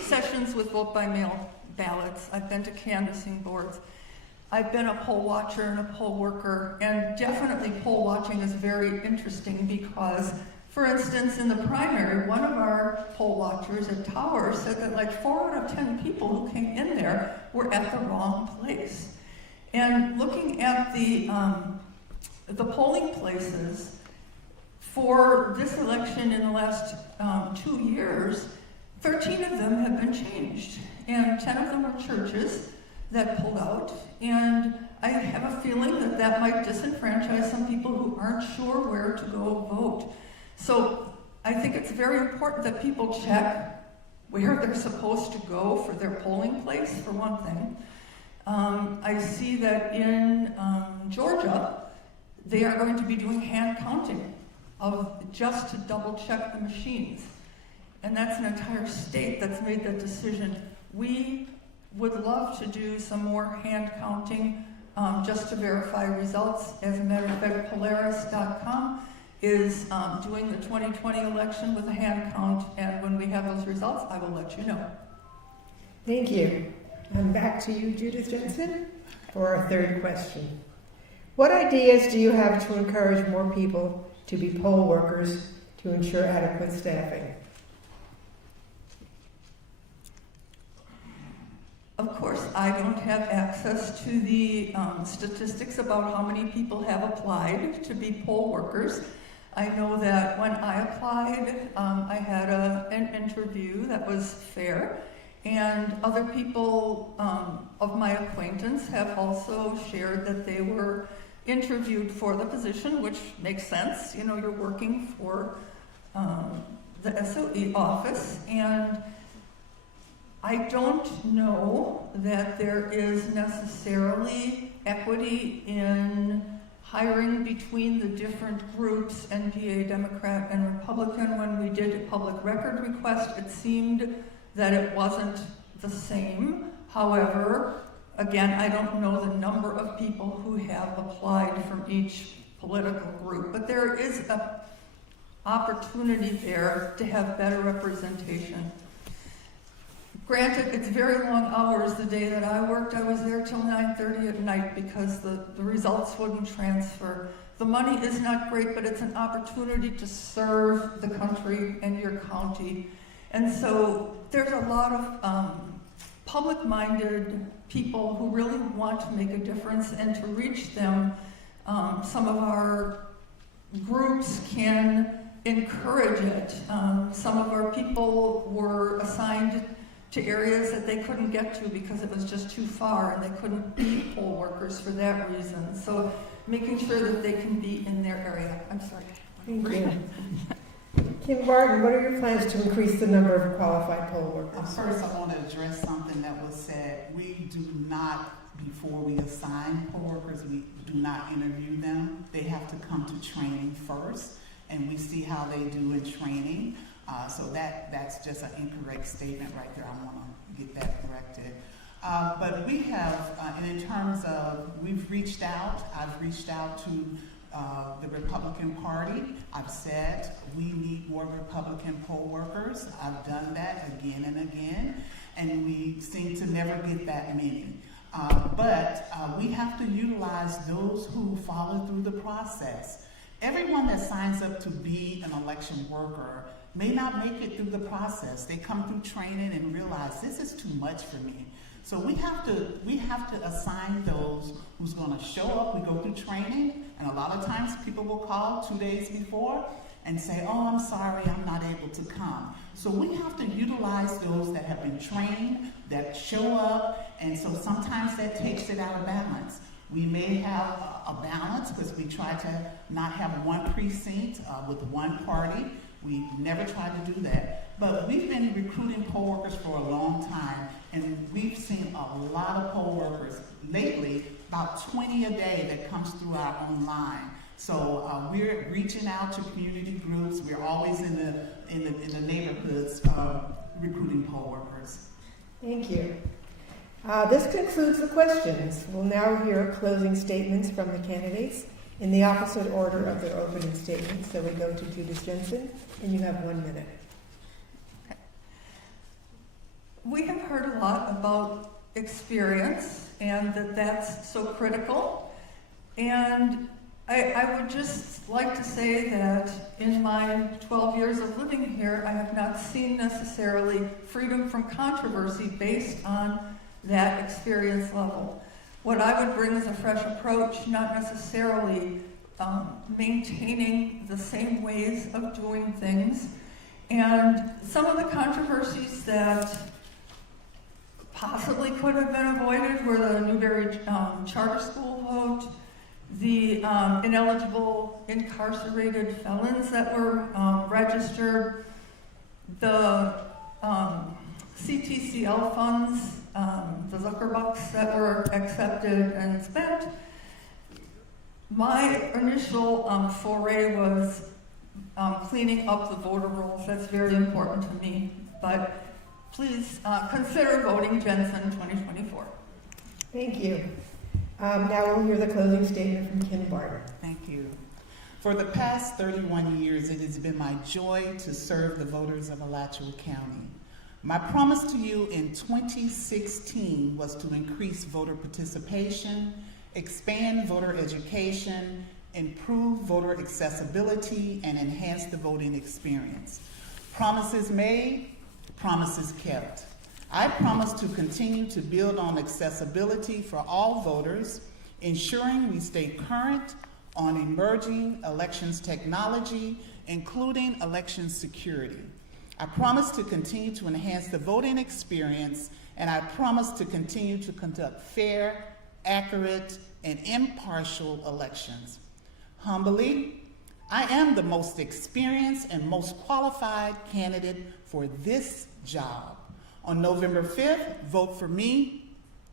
sessions with vote-by-mail ballots. I've been to canvassing boards. I've been a poll watcher and a poll worker, and definitely poll watching is very interesting because, for instance, in the primary, one of our poll watchers at Tower said that like 4 out of 10 people who came in there were at the wrong place. And looking at the polling places for this election in the last 2 years, 13 of them have been changed, and 10 of them are churches that pulled out, and I have a feeling that that might disenfranchise some people who aren't sure where to go vote. So I think it's very important that people check where they're supposed to go for their polling place, for one thing. I see that in Georgia, they are going to be doing hand counting just to double check the machines. And that's an entire state that's made that decision. We would love to do some more hand counting just to verify results. As a matter of fact, Polaris.com is doing the 2020 election with a hand count, and when we have those results, I will let you know. Thank you. And back to you, Judith Jensen, for our third question. What ideas do you have to encourage more people to be poll workers to ensure adequate staffing? Of course, I don't have access to the statistics about how many people have applied to be poll workers. I know that when I applied, I had an interview that was fair, and other people of my acquaintance have also shared that they were interviewed for the position, which makes sense. You know, you're working for the SOE office, and I don't know that there is necessarily equity in hiring between the different groups, NPA, Democrat, and Republican. When we did a public record request, it seemed that it wasn't the same. However, again, I don't know the number of people who have applied from each political group, but there is an opportunity there to have better representation. Granted, it's very long hours. The day that I worked, I was there till 9:30 at night because the results wouldn't transfer. The money is not great, but it's an opportunity to serve the country and your county. And so there's a lot of public-minded people who really want to make a difference, and to reach them, some of our groups can encourage it. Some of our people were assigned to areas that they couldn't get to because it was just too far, and they couldn't be poll workers for that reason. So making sure that they can be in their area. I'm sorry. Thank you. Kim Barton, what are your plans to increase the number of qualified poll workers? First, I want to address something that was said. We do not, before we assign poll workers, we do not interview them. They have to come to training first, and we see how they do in training. So that's just an incorrect statement right there. I want to get that corrected. But we have, and in terms of, we've reached out, I've reached out to the Republican Party. I've said we need more Republican poll workers. I've done that again and again, and we seem to never get that many. But we have to utilize those who follow through the process. Everyone that signs up to be an election worker may not make it through the process. They come through training and realize this is too much for me. So we have to assign those who's going to show up. We go through training, and a lot of times people will call 2 days before and say, oh, I'm sorry, I'm not able to come. So we have to utilize those that have been trained, that show up, and so sometimes that takes it out of balance. We may have a balance because we try to not have one precinct with one party. We never try to do that. But we've been recruiting poll workers for a long time, and we've seen a lot of poll workers lately, about 20 a day that comes through our own line. So we're reaching out to community groups. We're always in the neighborhoods recruiting poll workers. Thank you. This concludes the questions. We'll now hear closing statements from the candidates in the opposite order of their opening statements. So we go to Judith Jensen, and you have 1 minute. We have heard a lot about experience and that's so critical. And I would just like to say that in my 12 years of living here, I have not seen necessarily freedom from controversy based on that experience level. What I would bring is a fresh approach, not necessarily maintaining the same ways of doing things. And some of the controversies that possibly could have been avoided were the Newberry charter school vote, the ineligible incarcerated felons that were registered, the CTCL funds, the Zuckerbucks that were accepted and spent. My initial foray was cleaning up the voter rolls. That's very important to me. But please consider voting Jensen 2024. Thank you. Now we'll hear the closing statement from Kim Barter. Thank you. For the past 31 years, it has been my joy to serve the voters of Alachua County. My promise to you in 2016 was to increase voter participation, expand voter education, improve voter accessibility, and enhance the voting experience. Promises made, promises kept. I promise to continue to build on accessibility for all voters, ensuring we stay current on emerging elections technology, including election security. I promise to continue to enhance the voting experience, and I promise to continue to conduct fair, accurate, and impartial elections. Humbly, I am the most experienced and most qualified candidate for this job. On November 5th, vote for me,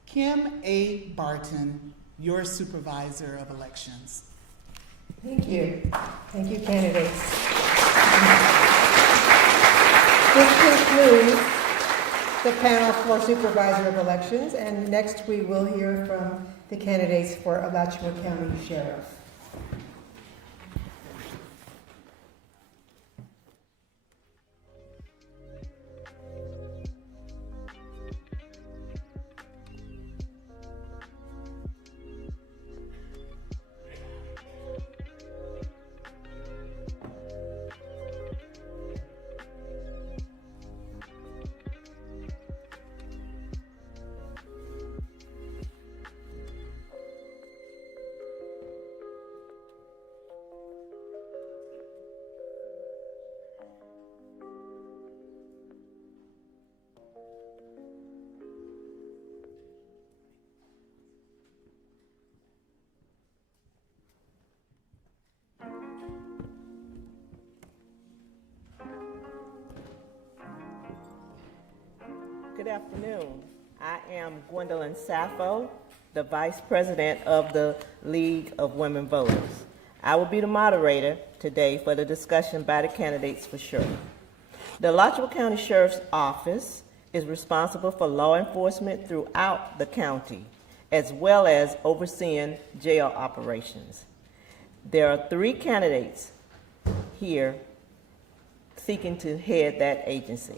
Kim A. Barton, your Supervisor of Elections. Thank you. Thank you, candidates. This concludes the panel for Supervisor of Elections, and next we will hear from the candidates for Alachua County Sheriff. Good afternoon. I am Gwendolyn Sappho, the Vice President of the League of Women Voters. I will be the moderator today for the discussion by the candidates for sheriff. The Alachua County Sheriff's Office is responsible for law enforcement throughout the county, as well as overseeing jail operations. There are 3 candidates here seeking to head that agency.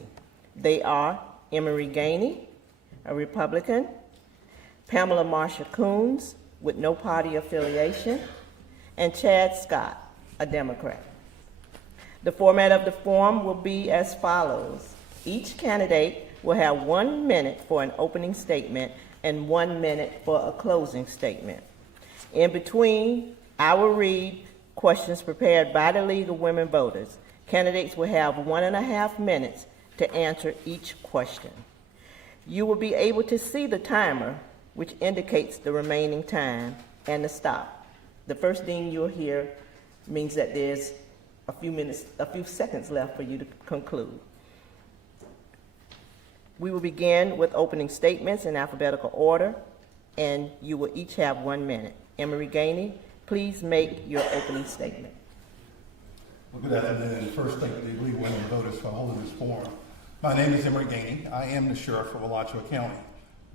They are Emery Gainey, a Republican, Pamela Marsha Coons, with no party affiliation, and Chad Scott, a Democrat. The format of the forum will be as follows. Each candidate will have 1 minute for an opening statement and 1 minute for a closing statement. In between, I will read questions prepared by the League of Women Voters. Candidates will have 1.5 minutes to answer each question. You will be able to see the timer, which indicates the remaining time, and the stop. The first ding you'll hear means that there's a few seconds left for you to conclude. We will begin with opening statements in alphabetical order, and you will each have 1 minute. Emery Gainey, please make your opening statement. Well, good afternoon. First, thank the League of Women Voters for holding this forum. My name is Emery Gainey. I am the sheriff of Alachua County.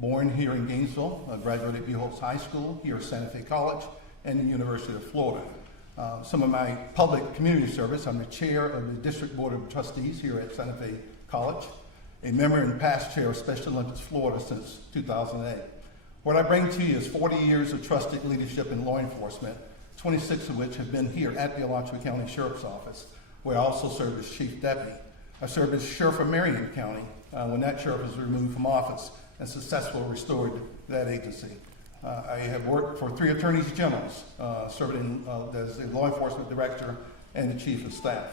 Born here in Gainesville, I graduated Buchholz High School, here at Santa Fe College, and the University of Florida. Some of my public community service, I'm the chair of the District Board of Trustees here at Santa Fe College, a member and past chair of Special Olympics Florida since 2008. What I bring to you is 40 years of trusted leadership in law enforcement, 26 of which have been here at the Alachua County Sheriff's Office, where I also served as Chief Deputy. I served as Sheriff of Marion County when that sheriff was removed from office and successfully restored that agency. I have worked for 3 attorneys generals, serving as the law enforcement director and the chief of staff.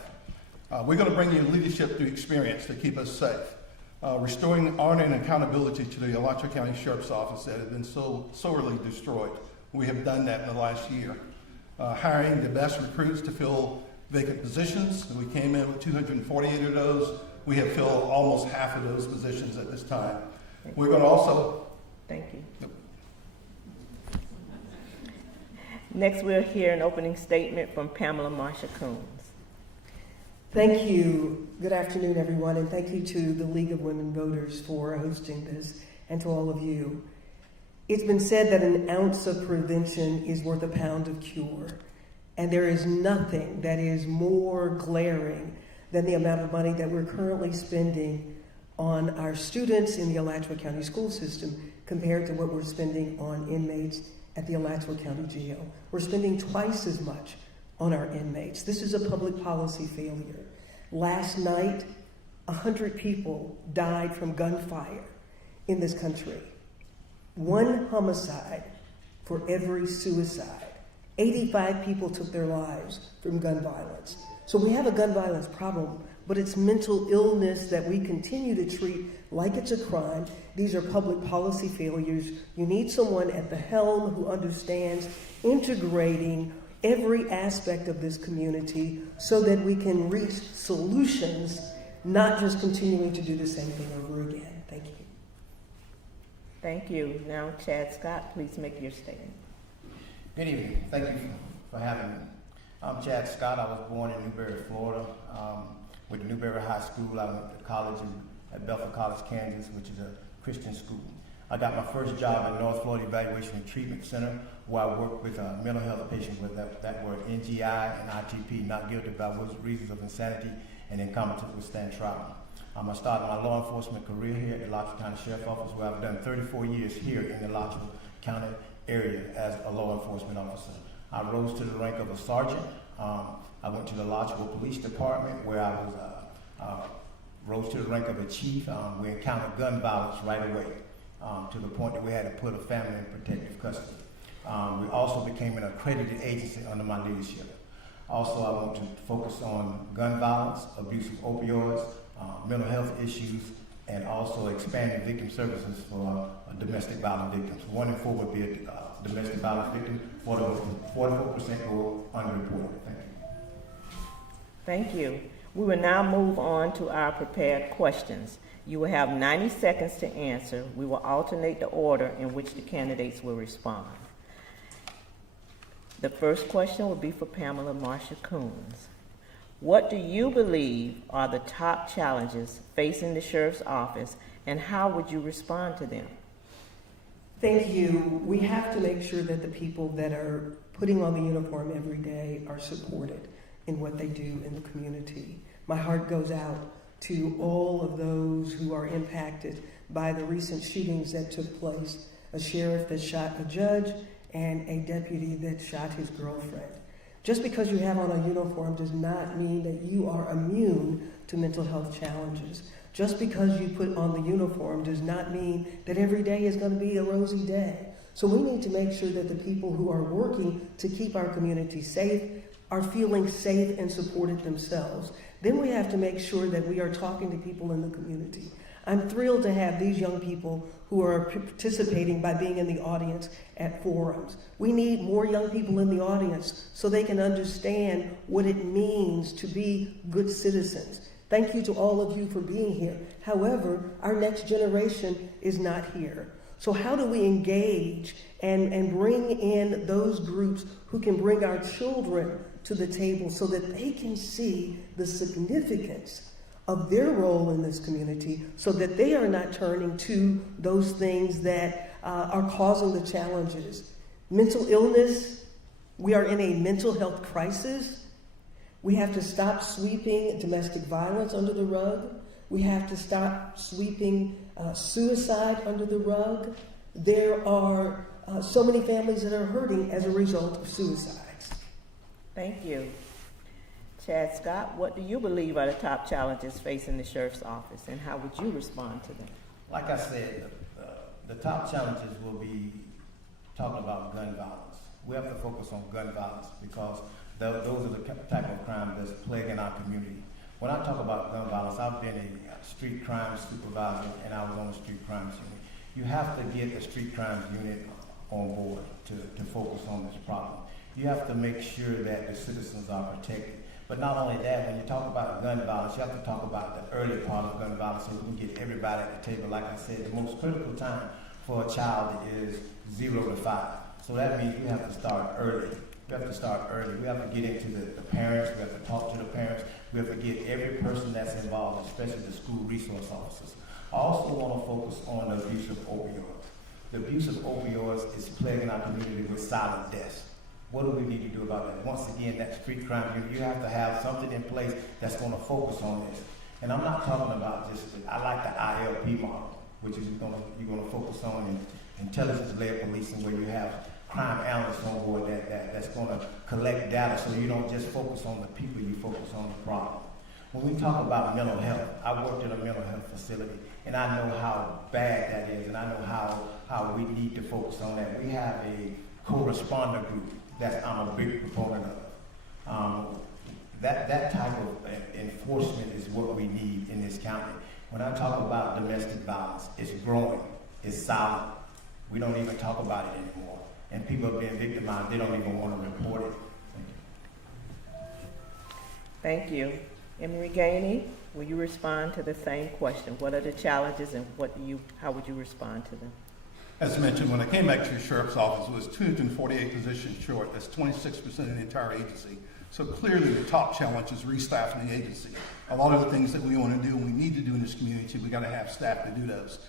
We're going to bring you leadership through experience to keep us safe, restoring honor and accountability to the Alachua County Sheriff's Office that had been so sorely destroyed. We have done that in the last year. Hiring the best recruits to fill vacant positions. We came in with 248 of those. We have filled almost half of those positions at this time. We're going to also... Thank you. Yep. Next, we'll hear an opening statement from Pamela Marsha Coons. Thank you. Good afternoon, everyone, and thank you to the League of Women Voters for hosting this, and to all of you. It's been said that an ounce of prevention is worth a pound of cure, and there is nothing that is more glaring than the amount of money that we're currently spending on our students in the Alachua County school system compared to what we're spending on inmates at the Alachua County Jail. We're spending twice as much on our inmates. This is a public policy failure. Last night, 100 people died from gunfire in this country. 1 homicide for every suicide. 85 people took their lives from gun violence. So we have a gun violence problem, but it's mental illness that we continue to treat like it's a crime. These are public policy failures. You need someone at the helm who understands integrating every aspect of this community so that we can reach solutions, not just continuing to do the same thing over again. Thank you. Thank you. Now, Chad Scott, please make your statement. Good evening. Thank you for having me. I'm Chad Scott. I was born in Newberry, Florida. With Newberry High School, I went to college at Belfort College, Kansas, which is a Christian school. I got my first job at North Florida Evaluation and Treatment Center, where I worked with mental health patients that were NGI and ITP, not guilty by reasons of insanity and incompetent to withstand trauma. I started my law enforcement career here at the Alachua County Sheriff's Office, where I've done 34 years here in the Alachua County area as a law enforcement officer. I rose to the rank of a sergeant. I went to the Alachua Police Department, where I was rose to the rank of a chief. We encountered gun violence right away, to the point that we had to put a family in protective custody. We also became an accredited agency under my leadership. Also, I want to focus on gun violence, abuse of opioids, mental health issues, and also expanding victim services for domestic violence victims. 1 in 4 would be a domestic violence victim, 44% go unreported. Thank you. Thank you. We will now move on to our prepared questions. You will have 90 seconds to answer. We will alternate the order in which the candidates will respond. The first question will be for Pamela Marsha Coons. What do you believe are the top challenges facing the Sheriff's Office, and how would you respond to them? Thank you. We have to make sure that the people that are putting on the uniform every day are supported in what they do in the community. My heart goes out to all of those who are impacted by the recent shootings that took place, a sheriff that shot a judge and a deputy that shot his girlfriend. Just because you have on a uniform does not mean that you are immune to mental health challenges. Just because you put on the uniform does not mean that every day is going to be a rosy day. So we need to make sure that the people who are working to keep our community safe are feeling safe and supported themselves. Then we have to make sure that we are talking to people in the community. I'm thrilled to have these young people who are participating by being in the audience at forums. We need more young people in the audience so they can understand what it means to be good citizens. Thank you to all of you for being here. However, our next generation is not here. So how do we engage and bring in those groups who can bring our children to the table so that they can see the significance of their role in this community so that they are not turning to those things that are causing the challenges. Mental illness, we are in a mental health crisis. We have to stop sweeping domestic violence under the rug. We have to stop sweeping suicide under the rug. There are so many families that are hurting as a result of suicides. Thank you. Chad Scott, what do you believe are the top challenges facing the sheriff's office, and how would you respond to them? Like I said, the top challenges will be talking about gun violence. We have to focus on gun violence because those are the type of crime that's plaguing our community. When I talk about gun violence, I've been a street crime supervisor and I was on the street crimes unit. You have to get the street crimes unit on board to focus on this problem. You have to make sure that the citizens are protected. But not only that, when you talk about gun violence, you have to talk about the early part of gun violence so we can get everybody at the table. Like I said, the most critical time for a child is 0 to 5. So that means we have to start early. We have to start early. We have to get into the parents. We have to talk to the parents. We have to get every person that's involved, especially the school resource officers. I also want to focus on the abuse of opioids. The abuse of opioids is plaguing our community with silent deaths. What do we need to do about that? Once again, that street crime unit, you have to have something in place that's going to focus on this. And I'm not talking about just, I like the ILP model, which is you're going to focus on intelligence-led policing, where you have crime analysts on board that's going to collect data so you don't just focus on the people, you focus on the problem. When we talk about mental health, I worked in a mental health facility and I know how bad that is, and I know how we need to focus on that. We have a co-responder group that I'm a big proponent of. That type of enforcement is what we need in this county. When I talk about domestic violence, it's growing, it's silent. We don't even talk about it anymore. And people are being victimized, they don't even want to report it. Thank you. Emery Gainey, will you respond to the same question? What are the challenges and how would you respond to them? As mentioned, when I came back to the sheriff's office, it was 248 positions short. That's 26% of the entire agency. So clearly the top challenge is restaffing the agency. A lot of the things that we want to do and we need to do in this community, we got to have staff to do those.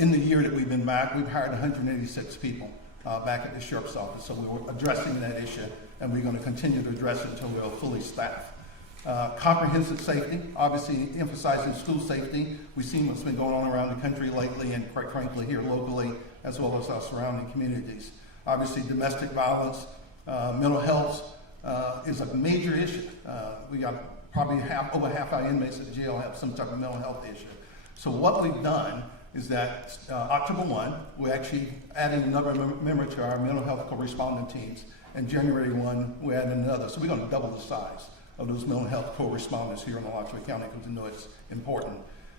In the year that we've been back, we've hired 186 people back at the sheriff's office. So we were addressing that issue, and we're going to continue to address it until we're fully staffed. Comprehensive safety, obviously emphasizing school safety. We've seen what's been going on around the country lately and quite frankly here locally as well as our surrounding communities. Obviously domestic violence, mental health is a major issue. We got probably over half our inmates at jail have some type of mental health issue. So what we've done is that October 1, we're actually adding another member to our mental health correspondent teams. And January 1, we're adding another. So we're going to double the size of those mental health co-responders here in Alachua County because we know it's important.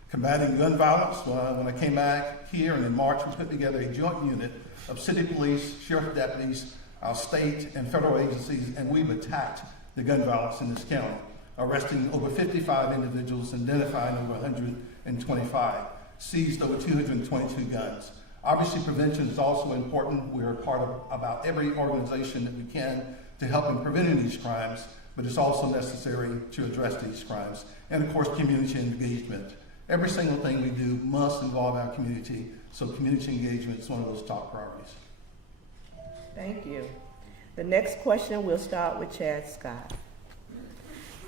Combating gun violence, when I came back here and in March, we put together a joint unit of city police, sheriff deputies, our state and federal agencies, and we've attacked the gun violence in this county, arresting over 55 individuals, identifying over 125, seized over 222 guns. Obviously, prevention is also important. We're a part of about every organization that we can to help in preventing these crimes, but it's also necessary to address these crimes. And of course, community engagement. Every single thing we do must involve our community, so community engagement is one of those top priorities. Thank you. The next question, we'll start with Chad Scott.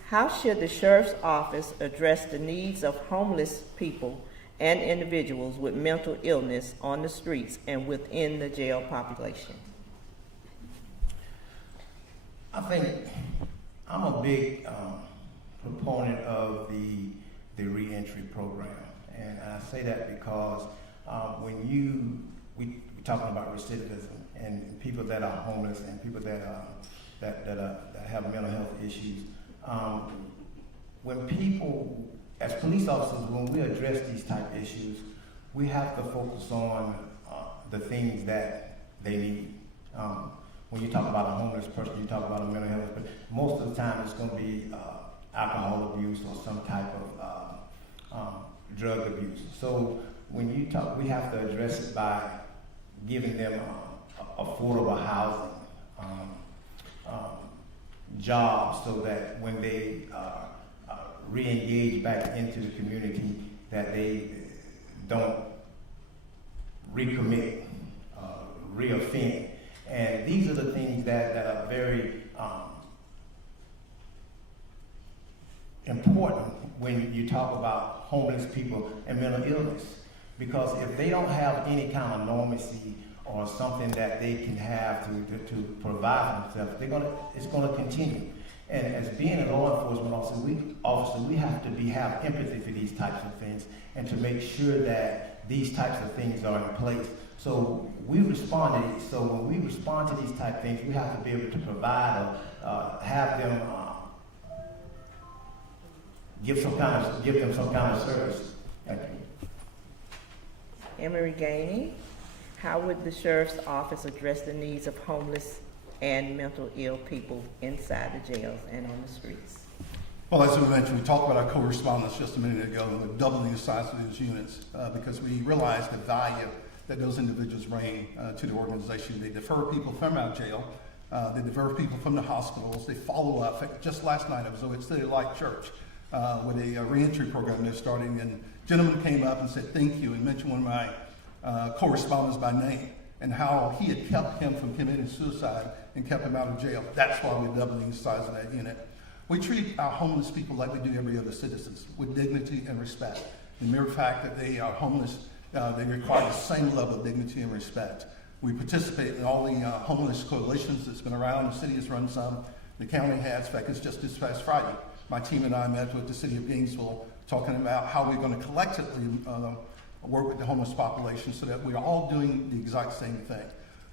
How should the Sheriff's Office address the needs of homeless people and individuals with mental illness on the streets and within the jail population? I think I'm a big proponent of the reentry program, and I say that because when we're talking about recidivism and people that are homeless and people that have mental health issues. When people, as police officers, when we address these type of issues, we have to focus on the things that they need. When you talk about a homeless person, you talk about a mental health, but most of the time it's going to be alcohol abuse or some type of drug abuse. So when you talk, we have to address it by giving them affordable housing, jobs, so that when they re-engage back into the community, that they don't recommit, reoffend. And these are the things that are very important when you talk about homeless people and mental illness. Because if they don't have any kind of normalcy or something that they can have to provide for themselves, it's gonna continue. And as being a law enforcement officer, we have to have empathy for these types of things and to make sure that these types of things are in place. So we respond to these. So when we respond to these type of things, we have to be able to provide or have them give them some kind of service. Thank you. Emery Gainey, how would the Sheriff's Office address the needs of homeless and mental ill people inside the jails and on the streets? Well, as we mentioned, we talked about our co-respondents just a minute ago, and we're doubling the size of those units because we realize the value that those individuals bring to the organization. They defer people from our jail. They defer people from the hospitals. They follow up. In fact, just last night, I was over at City Light Church with a reentry program they're starting, and a gentleman came up and said thank you and mentioned one of my co-respondents by name and how he had kept him from committing suicide and kept him out of jail. That's why we're doubling the size of that unit. We treat our homeless people like we do every other citizens, with dignity and respect. The mere fact that they are homeless, they require the same level of dignity and respect. We participate in all the homeless coalitions that's been around. The city has run some. The county has. In fact, it's just this past Friday. My team and I met with the city of Gainesville talking about how we're going to collectively work with the homeless population so that we're all doing the exact same thing.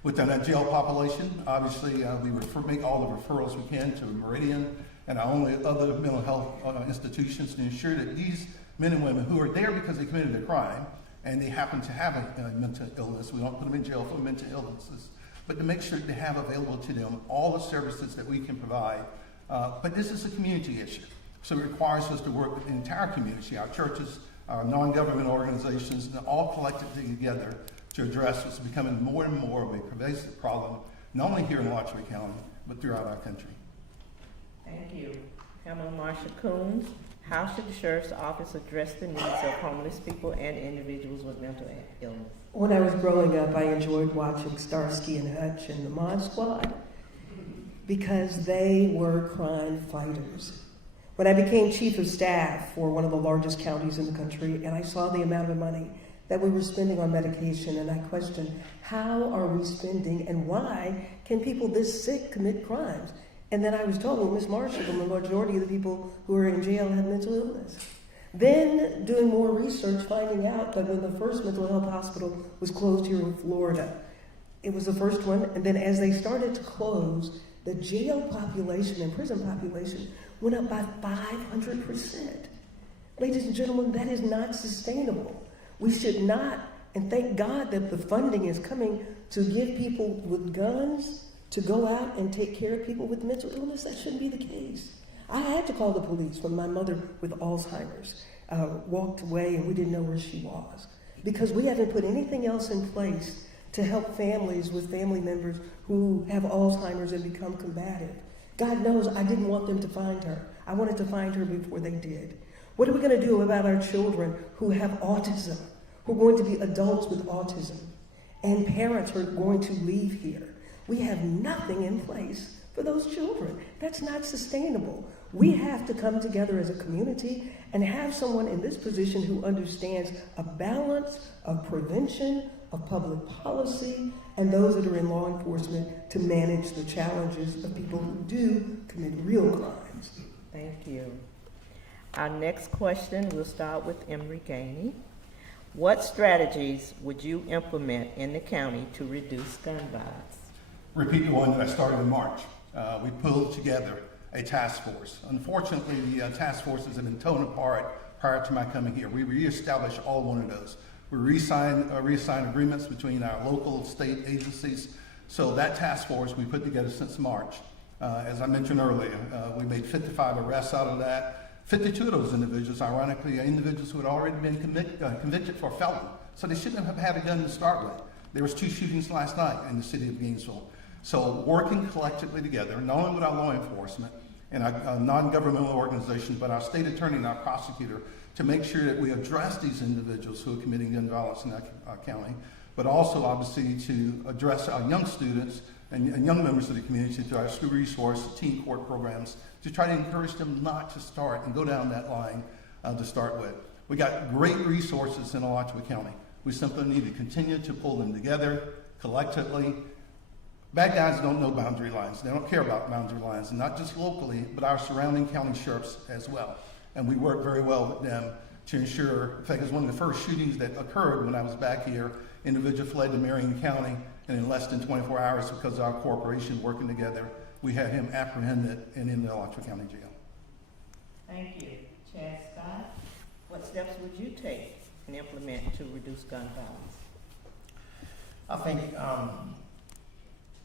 Within our jail population, obviously, we make all the referrals we can to Meridian and our only other mental health institutions to ensure that these men and women who are there because they committed a crime and they happen to have a mental illness, we don't put them in jail for mental illnesses, but to make sure they have available to them all the services that we can provide. But this is a community issue, so it requires us to work with the entire community, our churches, our non-government organizations, and all collectively together to address what's becoming more and more of a pervasive problem, not only here in Alachua County, but throughout our country. Thank you. Pamela Marsha Coons, how should the Sheriff's Office address the needs of homeless people and individuals with mental illness? When I was growing up, I enjoyed watching Starsky and Hutch and the Mod Squad because they were crime fighters. When I became chief of staff for one of the largest counties in the country, and I saw the amount of money that we were spending on medication, and I questioned, how are we spending and why can people this sick commit crimes? And then I was told, well, Ms. Marshall, the majority of the people who are in jail have mental illness. Then doing more research, finding out that when the first mental health hospital was closed here in Florida, it was the first one, and then as they started to close, the jail population and prison population went up by 500%. Ladies and gentlemen, that is not sustainable. We should not, and thank God that the funding is coming to give people with guns to go out and take care of people with mental illness. That shouldn't be the case. I had to call the police when my mother with Alzheimer's walked away and we didn't know where she was, because we haven't put anything else in place to help families with family members who have Alzheimer's and become combative. God knows I didn't want them to find her. I wanted to find her before they did. What are we going to do about our children who have autism, who are going to be adults with autism, and parents who are going to leave here? We have nothing in place for those children. That's not sustainable. We have to come together as a community and have someone in this position who understands a balance of prevention, of public policy, and those that are in law enforcement to manage the challenges of people who do commit real crimes. Thank you. Our next question, we'll start with Emery Gainey. What strategies would you implement in the county to reduce gun violence? Repeat the one that I started in March. We pulled together a task force. Unfortunately, the task forces have been torn apart prior to my coming here. We reestablished all one of those. We reassigned agreements between our local state agencies. So that task force we put together since March. As I mentioned earlier, we made 55 arrests out of that. 52 of those individuals, ironically, are individuals who had already been convicted for felony. So they shouldn't have had a gun to start with. There was 2 shootings last night in the city of Gainesville. So working collectively together, not only with our law enforcement and our non-governmental organizations, but our state attorney and our prosecutor, to make sure that we address these individuals who are committing gun violence in our county, but also obviously to address our young students and young members of the community through our school resource, teen court programs, to try to encourage them not to start and go down that line to start with. We got great resources in Alachua County. We simply need to continue to pull them together collectively. Bad guys don't know boundary lines. They don't care about boundary lines, and not just locally, but our surrounding county sheriffs as well. And we work very well with them to ensure, in fact, it was one of the first shootings that occurred when I was back here. Individual fled to Marion County, and in less than 24 hours, because of our cooperation working together, we had him apprehended and in the Alachua County Jail. Thank you. Chad Scott, what steps would you take and implement to reduce gun violence? I think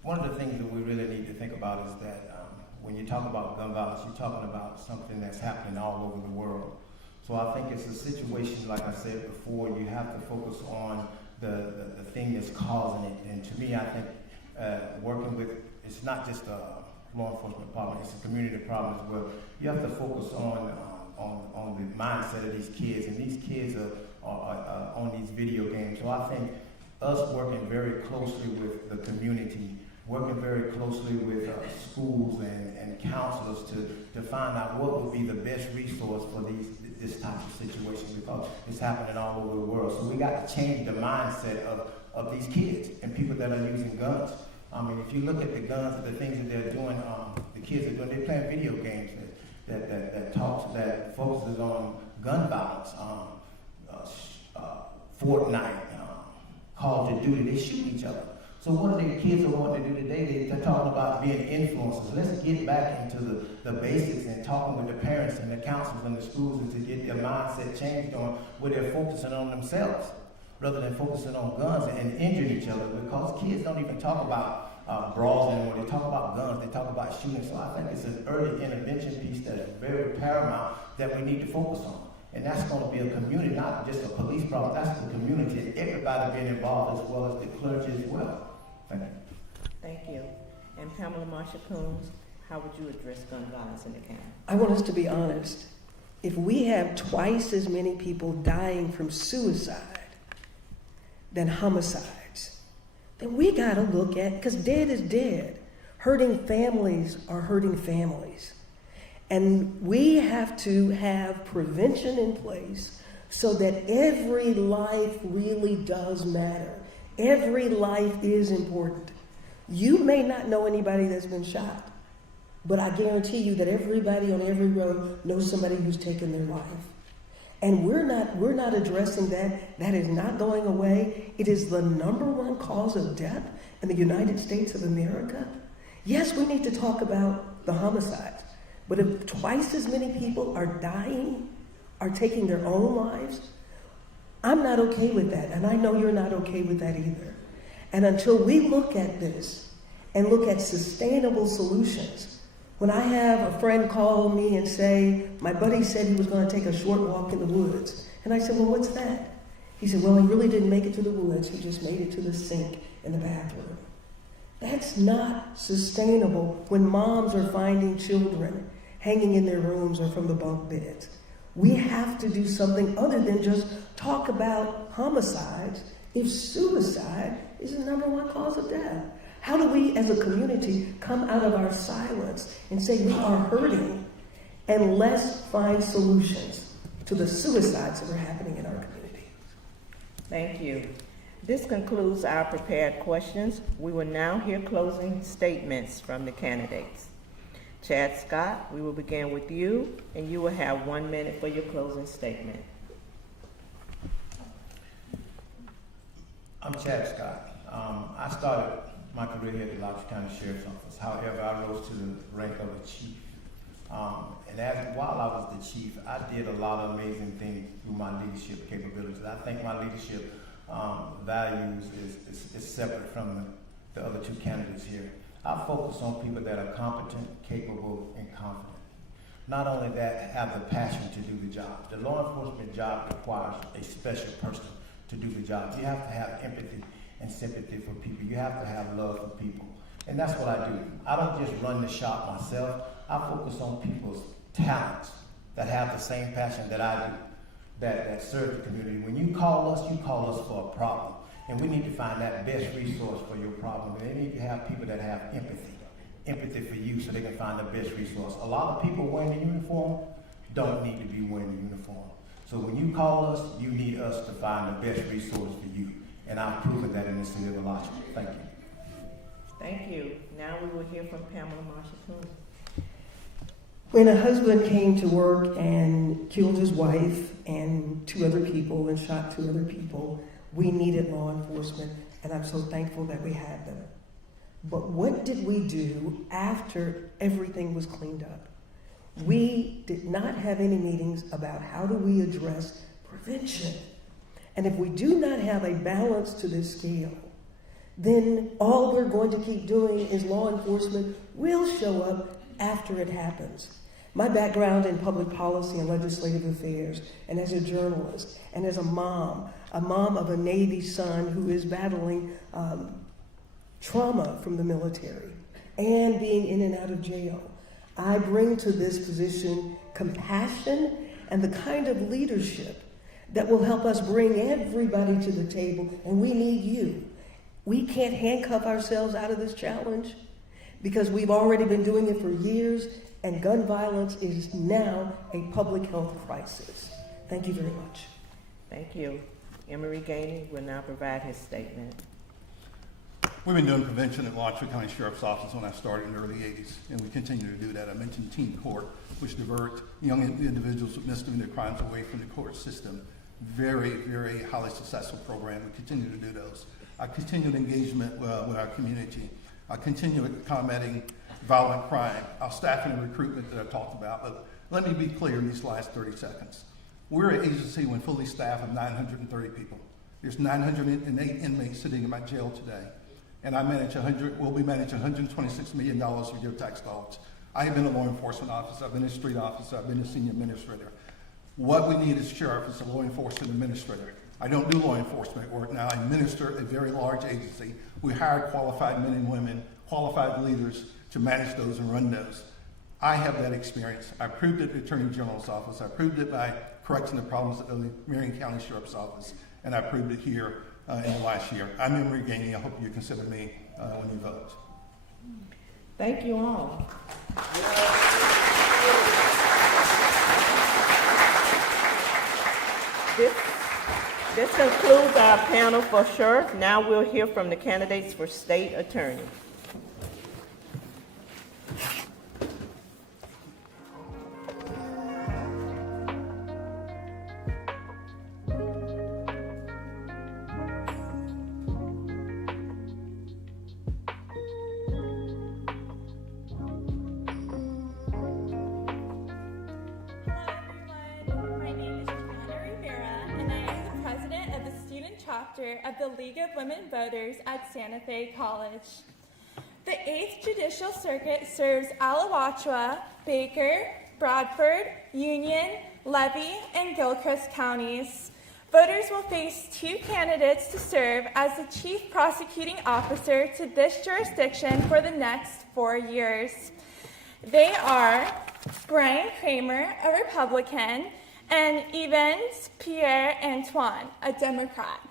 one of the things that we really need to think about is that when you talk about gun violence, you're talking about something that's happening all over the world. So I think it's a situation, like I said before, you have to focus on the thing that's causing it. And to me, I think working with, it's not just a law enforcement problem, it's a community problem as well. You have to focus on the mindset of these kids, and these kids are on these video games. So I think us working very closely with the community, working very closely with schools and counselors to find out what would be the best resource for this type of situation, because it's happening all over the world. So we got to change the mindset of these kids and people that are using guns. I mean, if you look at the guns, the things that they're doing, the kids are doing, they're playing video games that focuses on gun violence, Fortnite, Call of Duty, they shoot each other. So what are the kids are wanting to do today? They're talking about being influencers. Let's get back into the basics and talking with the parents and the counselors and the schools, and to get their mindset changed on where they're focusing on themselves rather than focusing on guns and injuring each other, because kids don't even talk about brawls anymore. They talk about guns, they talk about shooting. So I think it's an early intervention piece that's very paramount that we need to focus on. And that's going to be a community, not just a police problem, that's the community, and everybody being involved, as well as the clergy as well. Thank you. Thank you. And Pamela Marsha-Coombs, how would you address gun violence in the county? I want us to be honest. If we have twice as many people dying from suicide than homicides, then we got to look at, because dead is dead. Hurting families are hurting families. And we have to have prevention in place so that every life really does matter. Every life is important. You may not know anybody that's been shot, but I guarantee you that everybody on every road knows somebody who's taken their life. And we're not addressing that. That is not going away. It is the #1 cause of death in the United States of America. Yes, we need to talk about the homicides, but if twice as many people are dying, are taking their own lives, I'm not okay with that, and I know you're not okay with that either. And until we look at this and look at sustainable solutions, when I have a friend call me and say, my buddy said he was going to take a short walk in the woods, and I said, well, what's that? He said, well, he really didn't make it to the woods, he just made it to the sink in the bathroom. That's not sustainable when moms are finding children hanging in their rooms or from the bunk beds. We have to do something other than just talk about homicides if suicide is the number one cause of death. How do we as a community come out of our silence and say we are hurting and let's find solutions to the suicides that are happening in our community? Thank you. This concludes our prepared questions. We will now hear closing statements from the candidates. Chad Scott, we will begin with you, and you will have 1 minute for your closing statement. I'm Chad Scott. I started my career here at the Alachua County Sheriff's Office. However, I rose to the rank of a chief. While I was the chief, I did a lot of amazing things through my leadership capabilities. I think my leadership values is separate from the other two candidates here. I focus on people that are competent, capable, and confident. Not only that, have the passion to do the job. The law enforcement job requires a special person to do the job. You have to have empathy and sympathy for people. You have to have love for people. And that's what I do. I don't just run the shop myself. I focus on people's talents that have the same passion that I do, that serve the community. When you call us for a problem. And we need to find that best resource for your problem. And they need to have people that have empathy for you so they can find the best resource. A lot of people wearing the uniform don't need to be wearing the uniform. So when you call us, you need us to find the best resource for you. And I've proven that in the city of Alachua. Thank you. Thank you. Now we will hear from Pamela Marshall-Coon. When a husband came to work and killed his wife and 2 other people and shot 2 other people, we needed law enforcement, and I'm so thankful that we had them. But what did we do after everything was cleaned up? We did not have any meetings about how do we address prevention. And if we do not have a balance to this scale, then all we're going to keep doing is law enforcement will show up after it happens. My background in public policy and legislative affairs, and as a journalist, and as a mom of a Navy son who is battling trauma from the military and being in and out of jail, I bring to this position compassion and the kind of leadership that will help us bring everybody to the table, and we need you. We can't handcuff ourselves out of this challenge because we've already been doing it for years, and gun violence is now a public health crisis. Thank you very much. Thank you. Emery Gainey will now provide his statement. We've been doing prevention at Alachua County Sheriff's Office when I started in the early 80s, and we continue to do that. I mentioned Teen Court, which divert young individuals with misdemeanor crimes away from the court system. Very, very highly successful program. We continue to do those. I continue engagement with our community. I continue combating violent crime. Our staffing and recruitment that I talked about. But let me be clear in these last 30 seconds. We're an agency when fully staffed of 930 people. There's 908 inmates sitting in my jail today. And we'll be managing $126 million of your tax dollars. I have been a law enforcement officer. I've been a street officer. I've been a senior administrator. What we need as sheriff is a law enforcement administrator. I don't do law enforcement work now. I administer a very large agency. We hire qualified men and women, qualified leaders to manage those and run those. I have that experience. I proved it at the Attorney General's office. I proved it by correcting the problems at the Marion County Sheriff's Office, and I proved it here in the last year. I'm Emery Gainey. I hope you consider me when you vote. Thank you all. This concludes our panel for sheriff. Now we'll hear from the candidates for state attorney. Of the League of Women Voters at Santa Fe College. The 8th Judicial Circuit serves Alachua, Baker, Bradford, Union, Levy, and Gilchrist counties. Voters will face 2 candidates to serve as the Chief Prosecuting Officer to this jurisdiction for the next 4 years. They are Brian Kramer, a Republican, and Evans Pierre Antoine, a Democrat.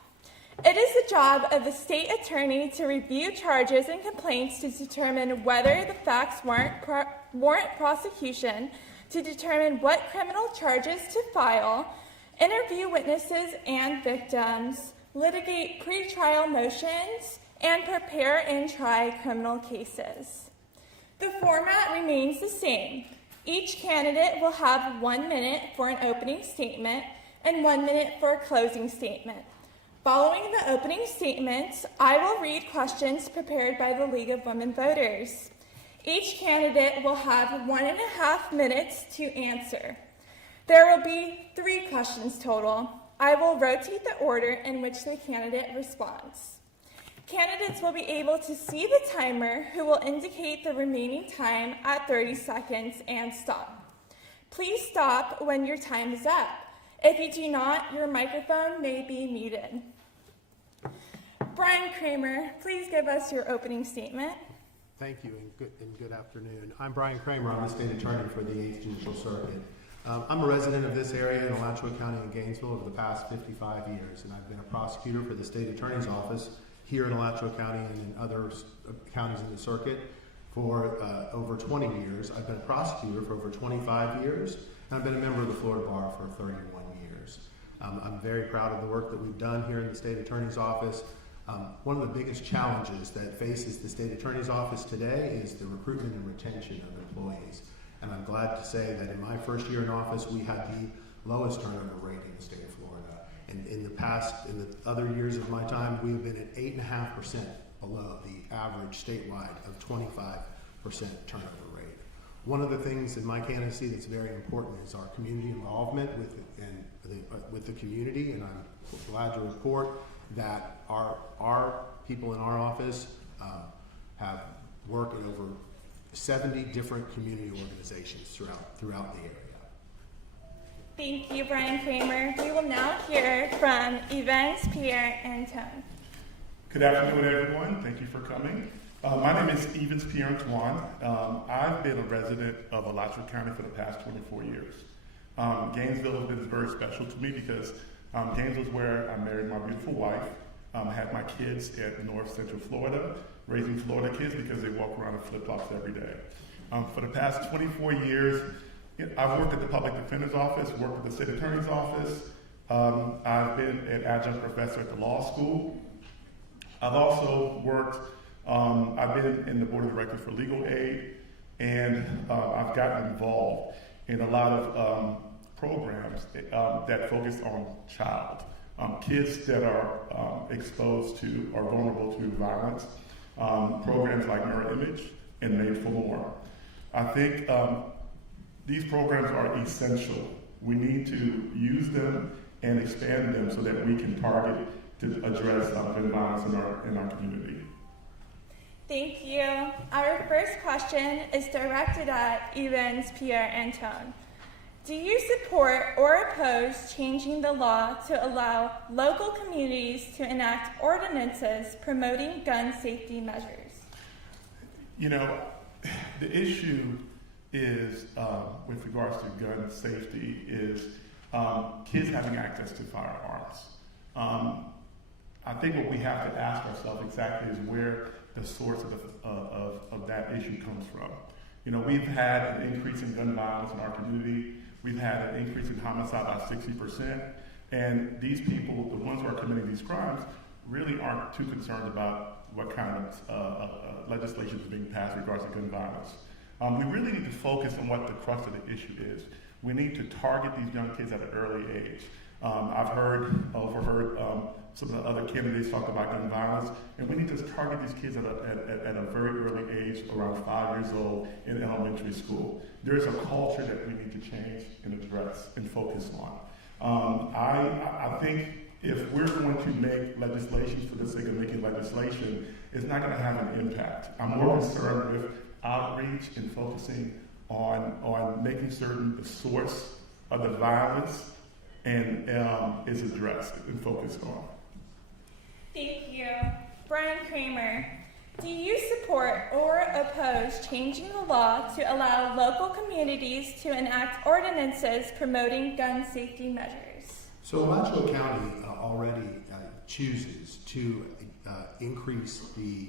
It is the job of the state attorney to review charges and complaints to determine whether the facts warrant prosecution, to determine what criminal charges to file, interview witnesses and victims, litigate pretrial motions, and prepare and try criminal cases. The format remains the same. Each candidate will have 1 minute for an opening statement and 1 minute for a closing statement. Following the opening statements, I will read questions prepared by the League of Women Voters. Each candidate will have 1.5 minutes to answer. There will be 3 questions total. I will rotate the order in which the candidate responds. Candidates will be able to see the timer, who will indicate the remaining time at 30 seconds and stop. Please stop when your time is up. If you do not, your microphone may be muted. Brian Kramer, please give us your opening statement. Thank you, and good afternoon. I'm Brian Kramer. I'm the state attorney for the 8th Judicial Circuit. I'm a resident of this area in Alachua County in Gainesville over the past 55 years, and I've been a prosecutor for the state attorney's office here in Alachua County and in other counties in the circuit for over 20 years. I've been a prosecutor for over 25 years, and I've been a member of the Florida Bar for 31 years. I'm very proud of the work that we've done here in the state attorney's office. One of the biggest challenges that faces the state attorney's office today is the recruitment and retention of employees. And I'm glad to say that in my first year in office, we had the lowest turnover rate in the state of Florida. And in the other years of my time, we have been at 8.5% below the average statewide of 25% turnover rate. One of the things in my candidacy that's very important is our community involvement with the community, and I'm glad to report that our people in our office have worked in over 70 different community organizations throughout the area. Thank you, Brian Kramer. We will now hear from Evans Pierre Antoine. Good afternoon, everyone. Thank you for coming. My name is Evans Pierre Antoine. I've been a resident of Alachua County for the past 24 years. Gainesville has been very special to me because Gainesville is where I married my beautiful wife, had my kids at North Central Florida, raising Florida kids because they walk around in flip-flops every day. For the past 24 years, I've worked at the Public Defender's Office, worked at the State Attorney's Office. I've been an adjunct professor at the law school. I've also worked, I've been in the Board of Directors for Legal Aid, and I've gotten involved in a lot of programs that focus on child. Kids that are exposed to or vulnerable to violence, programs like Mirror Image and Made for More. I think these programs are essential. We need to use them and expand them so that we can target to address gun violence in our community. Thank you. Our first question is directed at Evans Pierre Antoine. Do you support or oppose changing the law to allow local communities to enact ordinances promoting gun safety measures? You know, the issue is, with regards to gun safety, is kids having access to firearms. I think what we have to ask ourselves exactly is where the source of that issue comes from. You know, we've had an increase in gun violence in our community. We've had an increase in homicide by 60%. And these people, the ones who are committing these crimes, really aren't too concerned about what kind of legislation is being passed in regards to gun violence. We really need to focus on what the crux of the issue is. We need to target these young kids at an early age. I've overheard some of the other candidates talk about gun violence, and we need to target these kids at a very early age, around 5 years old, in elementary school. There is a culture that we need to change and address and focus on. I think if we're going to make legislation for the sake of making legislation, it's not going to have an impact. I'm more concerned with outreach and focusing on making certain the source of the violence and is addressed and focused on. Thank you. Brian Kramer, do do you support or oppose changing the law to allow local communities to enact ordinances promoting gun safety measures? So Alachua County already chooses to increase the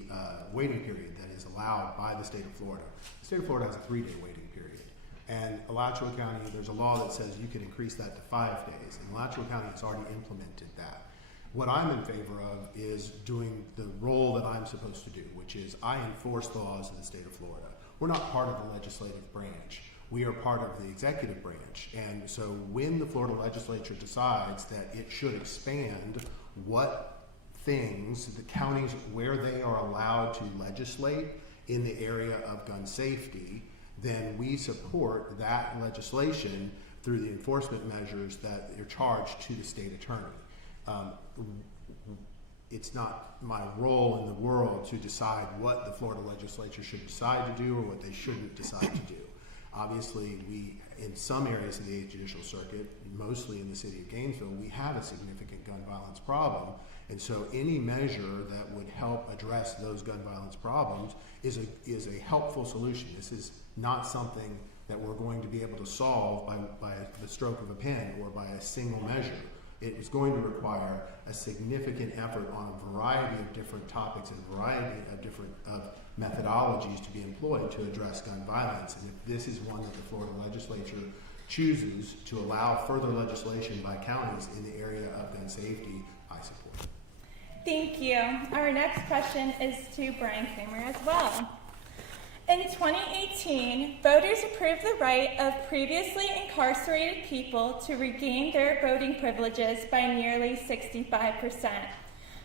waiting period that is allowed by the state of Florida. The state of Florida has a 3-day waiting period. And Alachua County, there's a law that says you can increase that to 5 days. And Alachua County has already implemented that. What I'm in favor of is doing the role that I'm supposed to do, which is I enforce laws in the state of Florida. We're not part of the legislative branch. We are part of the executive branch. And so when the Florida legislature decides that it should expand what things, the counties where they are allowed to legislate in the area of gun safety, then we support that legislation through the enforcement measures that are charged to the state attorney. It's not my role in the world to decide what the Florida legislature should decide to do or what they shouldn't decide to do. Obviously, we, in some areas of the 8th Judicial Circuit, mostly in the city of Gainesville, we have a significant gun violence problem. And so any measure that would help address those gun violence problems is a helpful solution. This is not something that we're going to be able to solve by the stroke of a pen or by a single measure. It is going to require a significant effort on a variety of different topics and a variety of different methodologies to be employed to address gun violence. And if this is one that the Florida legislature chooses to allow further legislation by counties in the area of gun safety, I support it. Thank you. Our next question is to Brian Kramer as well. In 2018, voters approved the right of previously incarcerated people to regain their voting privileges by nearly 65%.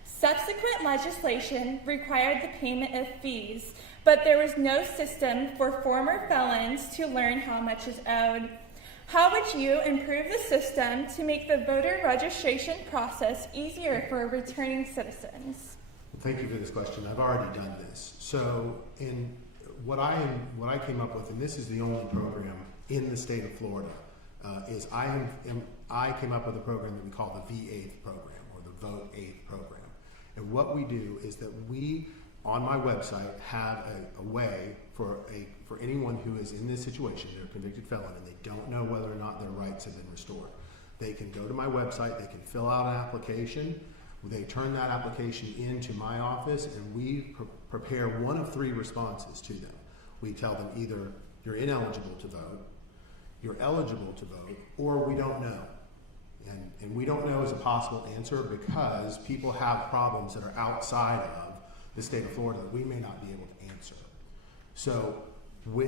Subsequent legislation required the payment of fees, but there was no system for former felons to learn how much is owed. How would you improve the system to make the voter registration process easier for returning citizens? Thank you for this question. I've already done this. So what I came up with, and this is the only program in the state of Florida, is I came up with a program that we call the V8 program, or the Vote 8 program. And what we do is that we, on my website, have a way for anyone who is in this situation, they're a convicted felon, and they don't know whether or not their rights have been restored. They can go to my website, they can fill out an application, they turn that application into my office, and we prepare one of 3 responses to them. We tell them either you're ineligible to vote, you're eligible to vote, or we don't know. And we don't know is a possible answer because people have problems that are outside of the state of Florida that we may not be able to answer. So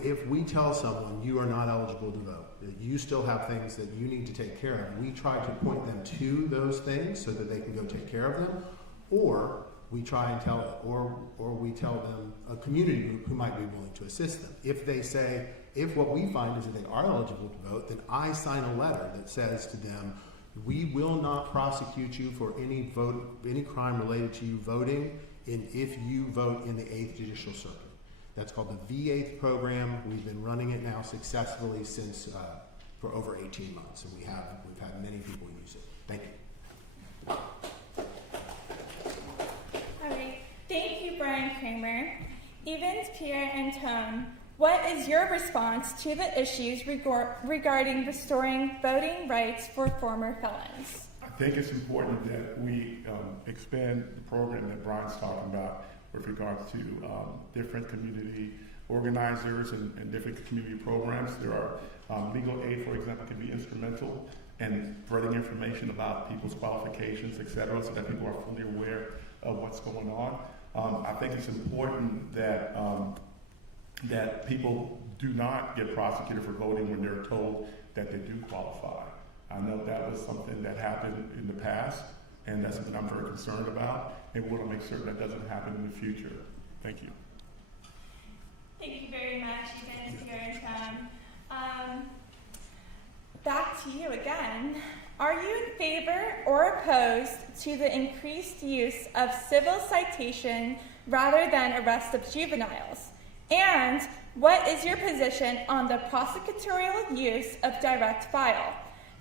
if we tell someone you are not eligible to vote, that you still have things that you need to take care of, we try to point them to those things so that they can go take care of them, or we try and tell, or we tell them a community group who might be willing to assist them. If they say, if what we find is that they are eligible to vote, then I sign a letter that says to them, we will not prosecute you for any crime related to you voting if you vote in the 8th Judicial Circuit. That's called the V8 program. We've been running it now successfully since for over 18 months, and we've had many people use it. Thank you. All right. Thank you, Brian Kramer. Evans, Pierre, and Tone, what is your response to the issues regarding restoring voting rights for former felons? I think it's important that we expand the program that Brian's talking about with regards to different community organizers and different community programs. There are legal aid, for example, can be instrumental in spreading information about people's qualifications, et cetera, so that people are fully aware of what's going on. I think it's important that that people do not get prosecuted for voting when they're told that they do qualify. I know that was something that happened in the past, and that's something I'm very concerned about, and we want to make certain that doesn't happen in the future. Thank you. Thank you very much, Evans, Pierre, and Tone. Back to you again. Are you in favor or opposed to the increased use of civil citation rather than arrest of juveniles? And what is your position on the prosecutorial use of direct file?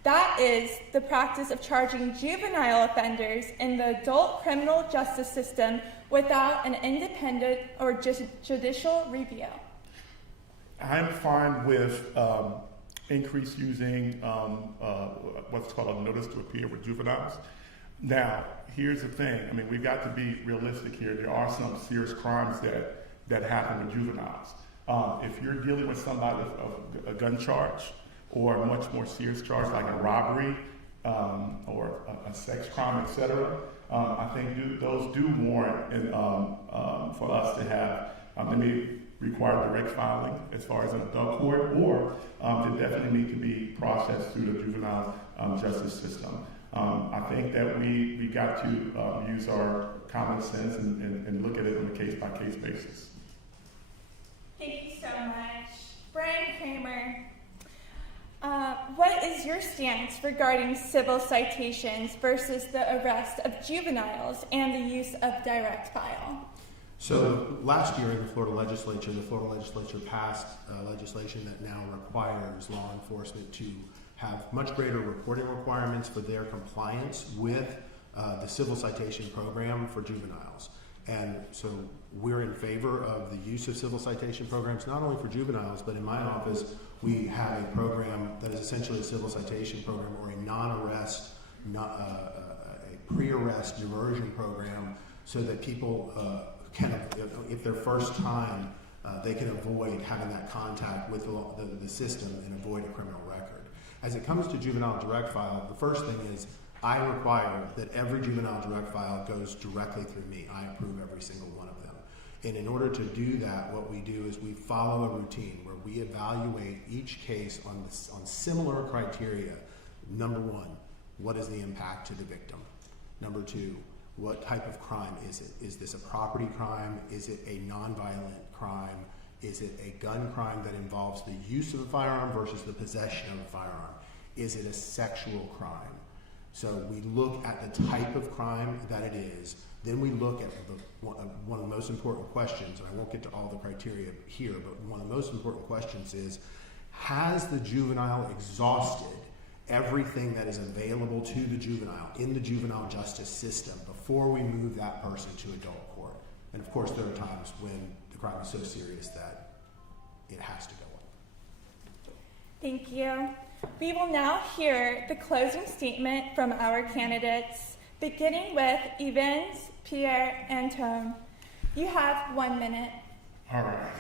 That is the practice of charging juvenile offenders in the adult criminal justice system without an independent or judicial review. I'm fine with increase using what's called a notice to appear with juveniles. Now, here's the thing. I mean, we've got to be realistic here. There are some serious crimes that happen with juveniles. If you're dealing with somebody with a gun charge or a much more serious charge like a robbery or a sex crime, etc., I think those do warrant for us to have, they may require direct filing as far as an adult court, or they definitely need to be processed through the juvenile justice system. I think that we got to use our common sense and look at it on a case-by-case basis. Thank you so much. Brian Kramer, what is your stance regarding civil citations versus the arrest of juveniles and the use of direct file? So last year in the Florida legislature passed legislation that now requires law enforcement to have much greater reporting requirements for their compliance with the civil citation program for juveniles. And so we're in favor of the use of civil citation programs, not only for juveniles, but in my office, we have a program that is essentially a civil citation program or a non-arrest, a pre-arrest diversion program, so that people if their first time, they can avoid having that contact with the system and avoid a criminal record. As it comes to juvenile direct file, the first thing is I require that every juvenile direct file goes directly through me. I approve every single one of them. And in order to do that, what we do is we follow a routine where we evaluate each case on similar criteria. Number one, what is the impact to the victim? Number two, what type of crime is it? Is this a property crime? Is it a nonviolent crime? Is it a gun crime that involves the use of a firearm versus the possession of a firearm? Is it a sexual crime? So we look at the type of crime that it is. Then we look at one of the most important questions, and I won't get to all the criteria here, but one of the most important questions is, has the juvenile exhausted everything that is available to the juvenile in the juvenile justice system before we move that person to adult court? And of course, there are times when the crime is so serious that it has to go on. Thank you. We will now hear the closing statement from our candidates, beginning with Evans, Pierre, and Tone. You have 1 minute. All right,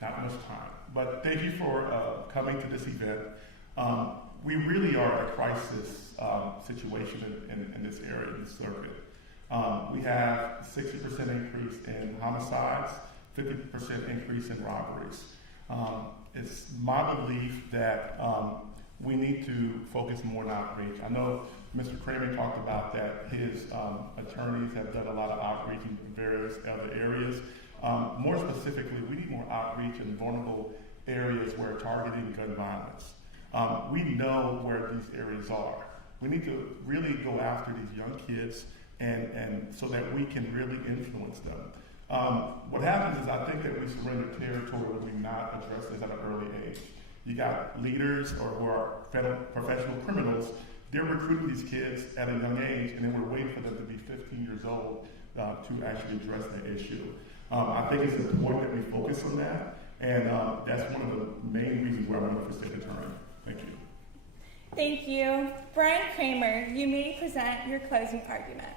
not much time, but thank you for coming to this event. We really are at a crisis situation in this area, in this circuit. We have 60% increase in homicides, 50% increase in robberies. It's my belief that we need to focus more on outreach. I know Mr. Kramer talked about that his attorneys have done a lot of outreach in various other areas. More specifically, we need more outreach in vulnerable areas where targeting gun violence. We know where these areas are. We need to really go after these young kids and so that we can really influence them. What happens is I think that we surrender territory when we not address this at an early age. You got leaders who are professional criminals, they're recruiting these kids at a young age, and then we're waiting for them to be 15 years old to actually address the issue. I think it's important that we focus on that, and that's one of the main reasons why I'm running for state attorney. Thank you. Thank you. Brian Kramer, you may present your closing argument.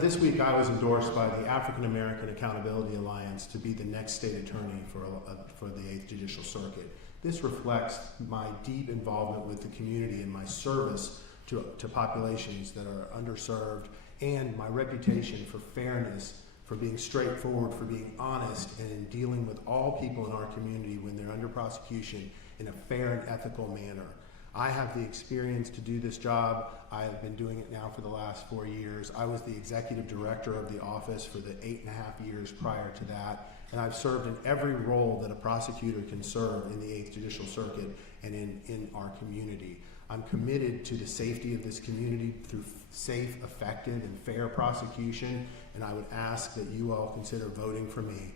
This week I was endorsed by the African American Accountability Alliance to be the next state attorney for the 8th Judicial Circuit. This reflects my deep involvement with the community and my service to populations that are underserved, and my reputation for fairness, for being straightforward, for being honest, and in dealing with all people in our community when they're under prosecution in a fair and ethical manner. I have the experience to do this job. I have been doing it now for the last 4 years. I was the executive director of the office for the 8.5 years prior to that, and I've served in every role that a prosecutor can serve in the 8th Judicial Circuit and in our community. I'm committed to the safety of this community through safe, effective, and fair prosecution, and I would ask that you all consider voting for me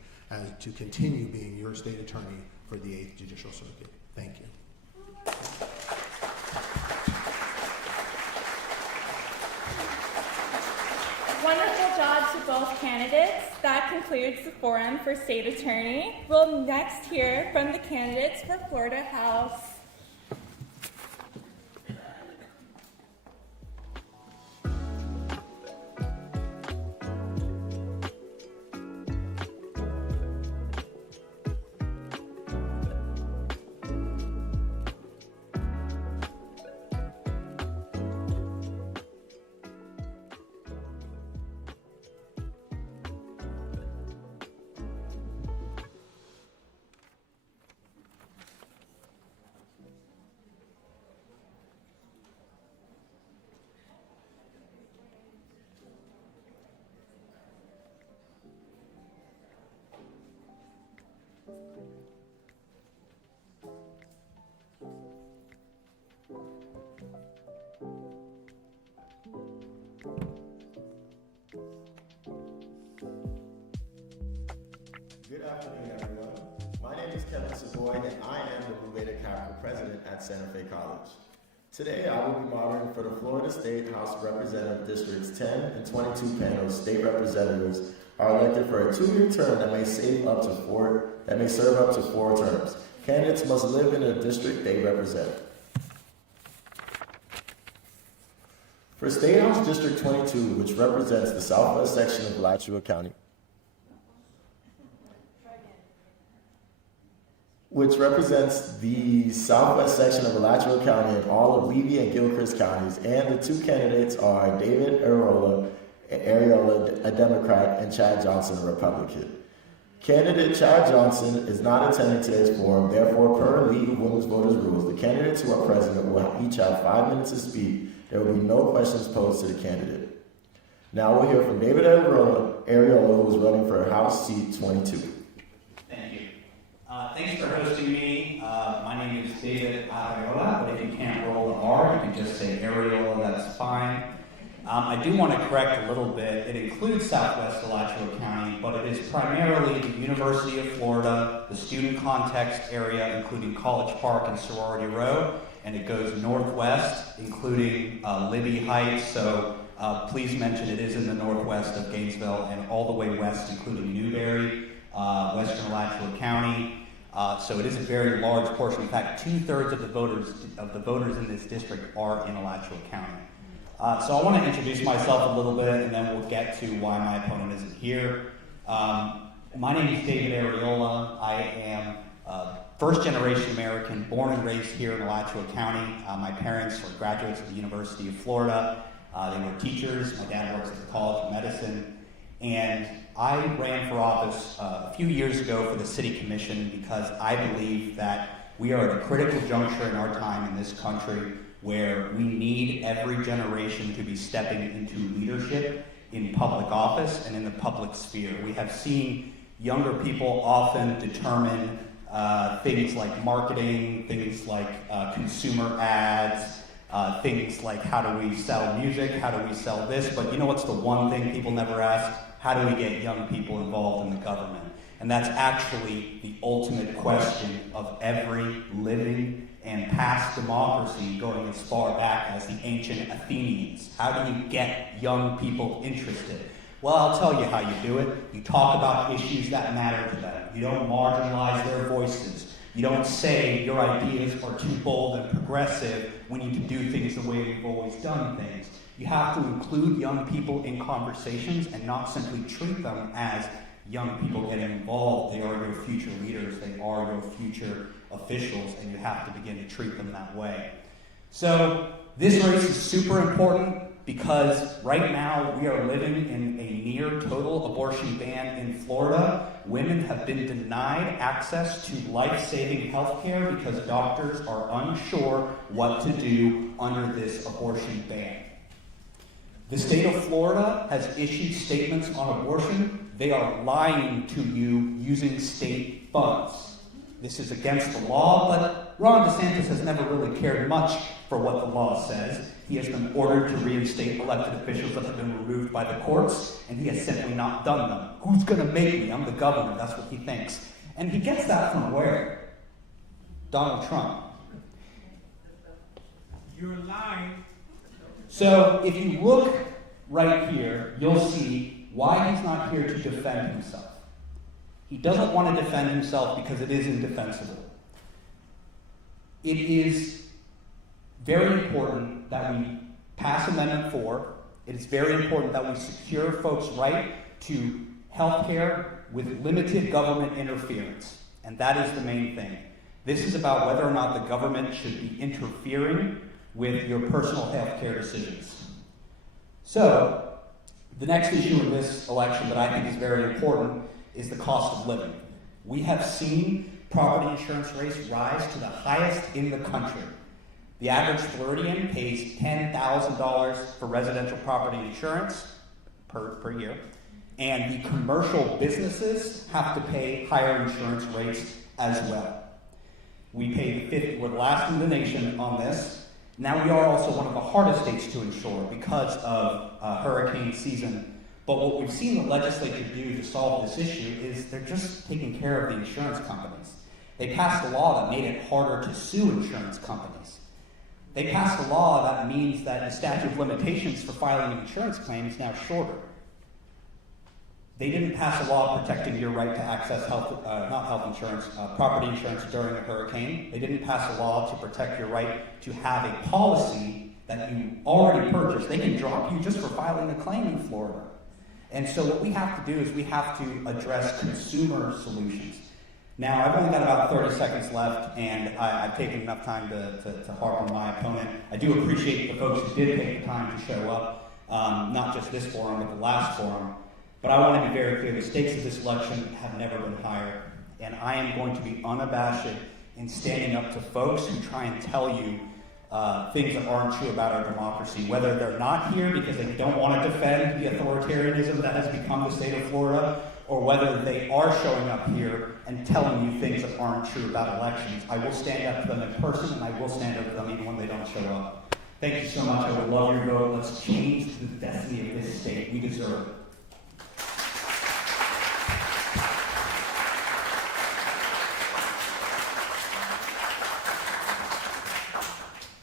to continue being your state attorney for the 8th Judicial Circuit. Thank you. to both candidates. That concludes the forum for State Attorney. We'll next hear from the candidates for Florida House. Good afternoon, everyone. My name is Kevin Savoy, and I am the Blue Beta Kappa President at Santa Fe College. Today, I will be moderating for the Florida State House of Representative Districts 10 and 22 panels. State representatives are elected for a 2-year term that may serve up to 4 terms. Candidates must live in the district they represent. For State House District 22, which represents the southwest section of Alachua County, and all of Levy and Gilchrist counties, and the 2 candidates are David Arreola, a Democrat, and Chad Johnson, a Republican. Candidate Chad Johnson is not attending today's forum, therefore, per League of Women's Voters rules, the candidates who are present will each have 5 minutes to speak. There will be no questions posed to the candidate. Now we'll hear from David Arreola, who is running for House Seat 22. Thank you. Thanks for hosting me. My name is David Arreola, but if you can't roll the R, you can just say Arreola, that's fine. I do want to correct a little bit. It includes Southwest Alachua County, but it is primarily the University of Florida, the student context area, including College Park and Sorority Row, and it goes northwest, including Libby Heights, so please mention it is in the northwest of Gainesville, and all the way west, including Newberry, Western Alachua County. So it is a very large portion. In fact, 2/3 of the voters in this district are in Alachua County. So I want to introduce myself a little bit, and then we'll get to why my opponent isn't here. My name is David Arreola. I am first-generation American, born and raised here in Alachua County. My parents were graduates of the University of Florida. They were teachers. My dad works at the College of Medicine. And I ran for office a few years ago for the City Commission because I believe that we are at a critical juncture in our time in this country where we need every generation to be stepping into leadership in public office and in the public sphere. We have seen younger people often determine things like marketing, things like consumer ads, things like how do we sell music, how do we sell this, but you know what's the one thing people never ask? How do we get young people involved in the government? And that's actually the ultimate question of every living and past democracy going as far back as the ancient Athenians. How do you get young people interested? Well, I'll tell you how you do it. You talk about issues that matter to them. You don't marginalize their voices. You don't say your ideas are too bold and progressive. We need to do things the way we've always done things. You have to include young people in conversations and not simply treat them as young people getting involved. They are your future leaders. They are your future officials, and you have to begin to treat them that way. So this race is super important because right now we are living in a near total abortion ban in Florida. Women have been denied access to life-saving health care because doctors are unsure what to do under this abortion ban. The state of Florida has issued statements on abortion. They are lying to you using state funds. This is against the law, but Ron DeSantis has never really cared much for what the law says. He has been ordered to reinstate elected officials that have been removed by the courts, and he has simply not done them. Who's going to make me? I'm the governor. That's what he thinks. And he gets that from where? Donald Trump. You're lying. So if you look right here, you'll see why he's not here to defend himself. He doesn't want to defend himself because it is indefensible. It is very important that we pass Amendment 4. It is very important that we secure folks' right to health care with limited government interference. And that is the main thing. This is about whether or not the government should be interfering with your personal health care decisions. So, the next issue in this election that I think is very important is the cost of living. We have seen property insurance rates rise to the highest in the country. The average Floridian pays $10,000 for residential property insurance per year, and the commercial businesses have to pay higher insurance rates as well. We pay the fifth, we're last in the nation on this. Now we are also one of the hardest states to insure because of hurricane season. But what we've seen the legislature do to solve this issue is they're just taking care of the insurance companies. They passed a law that made it harder to sue insurance companies. They passed a law that means that the statute of limitations for filing an insurance claim is now shorter. They didn't pass a law protecting your right to access property insurance during a hurricane. They didn't pass a law to protect your right to have a policy that you already purchased. They can drop you just for filing a claim in Florida. And so what we have to do is we have to address consumer solutions. Now, I've only got about 30 seconds left, and I've taken enough time to harp on my opponent. I do appreciate the folks who did take the time to show up, not just this forum, but the last forum. But I want to be very clear, the stakes of this election have never been higher. And I am going to be unabashed in standing up to folks who try and tell you things that aren't true about our democracy, whether they're not here because they don't want to defend the authoritarianism that has become the state of Florida, or whether they are showing up here and telling you things that aren't true about elections. I will stand up to them in person, and I will stand up to them even when they don't show up. Thank you so much. I would love your vote. Let's change the destiny of this state. We deserve it.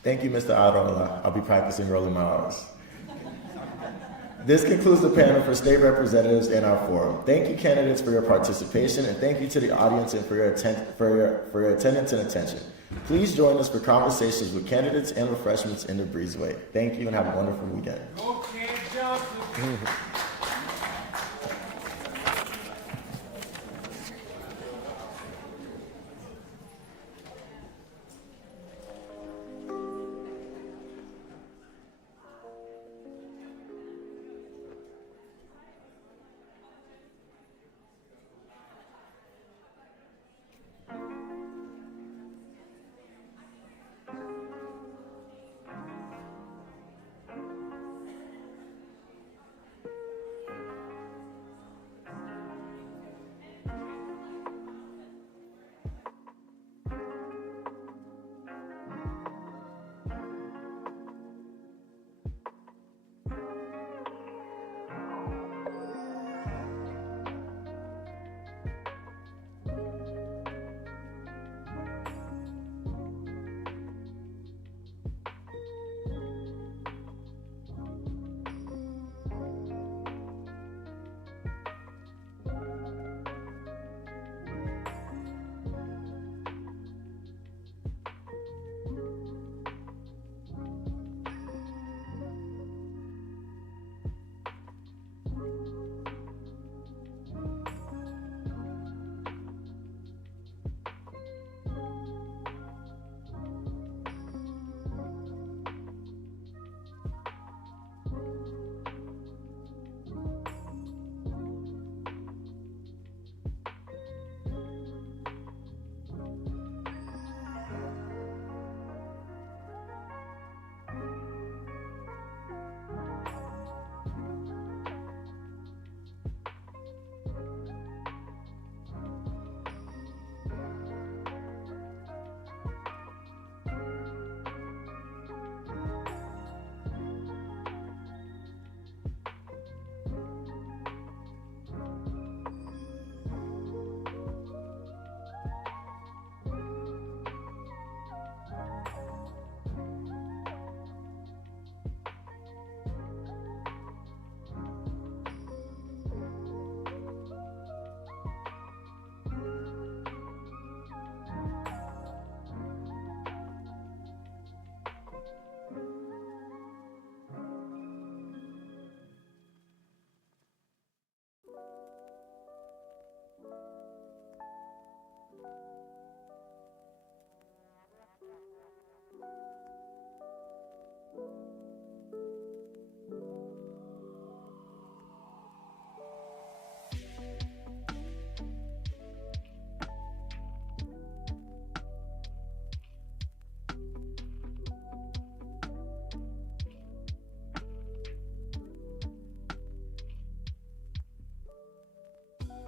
Thank you, Mr. Arola. I'll be practicing rolling my R's. This concludes the panel for state representatives in our forum. Thank you, candidates, for your participation, and thank you to the audience and for your attendance and attention. Please join us for conversations with candidates and refreshments in the breezeway. Thank you, and have a wonderful weekend. Okay,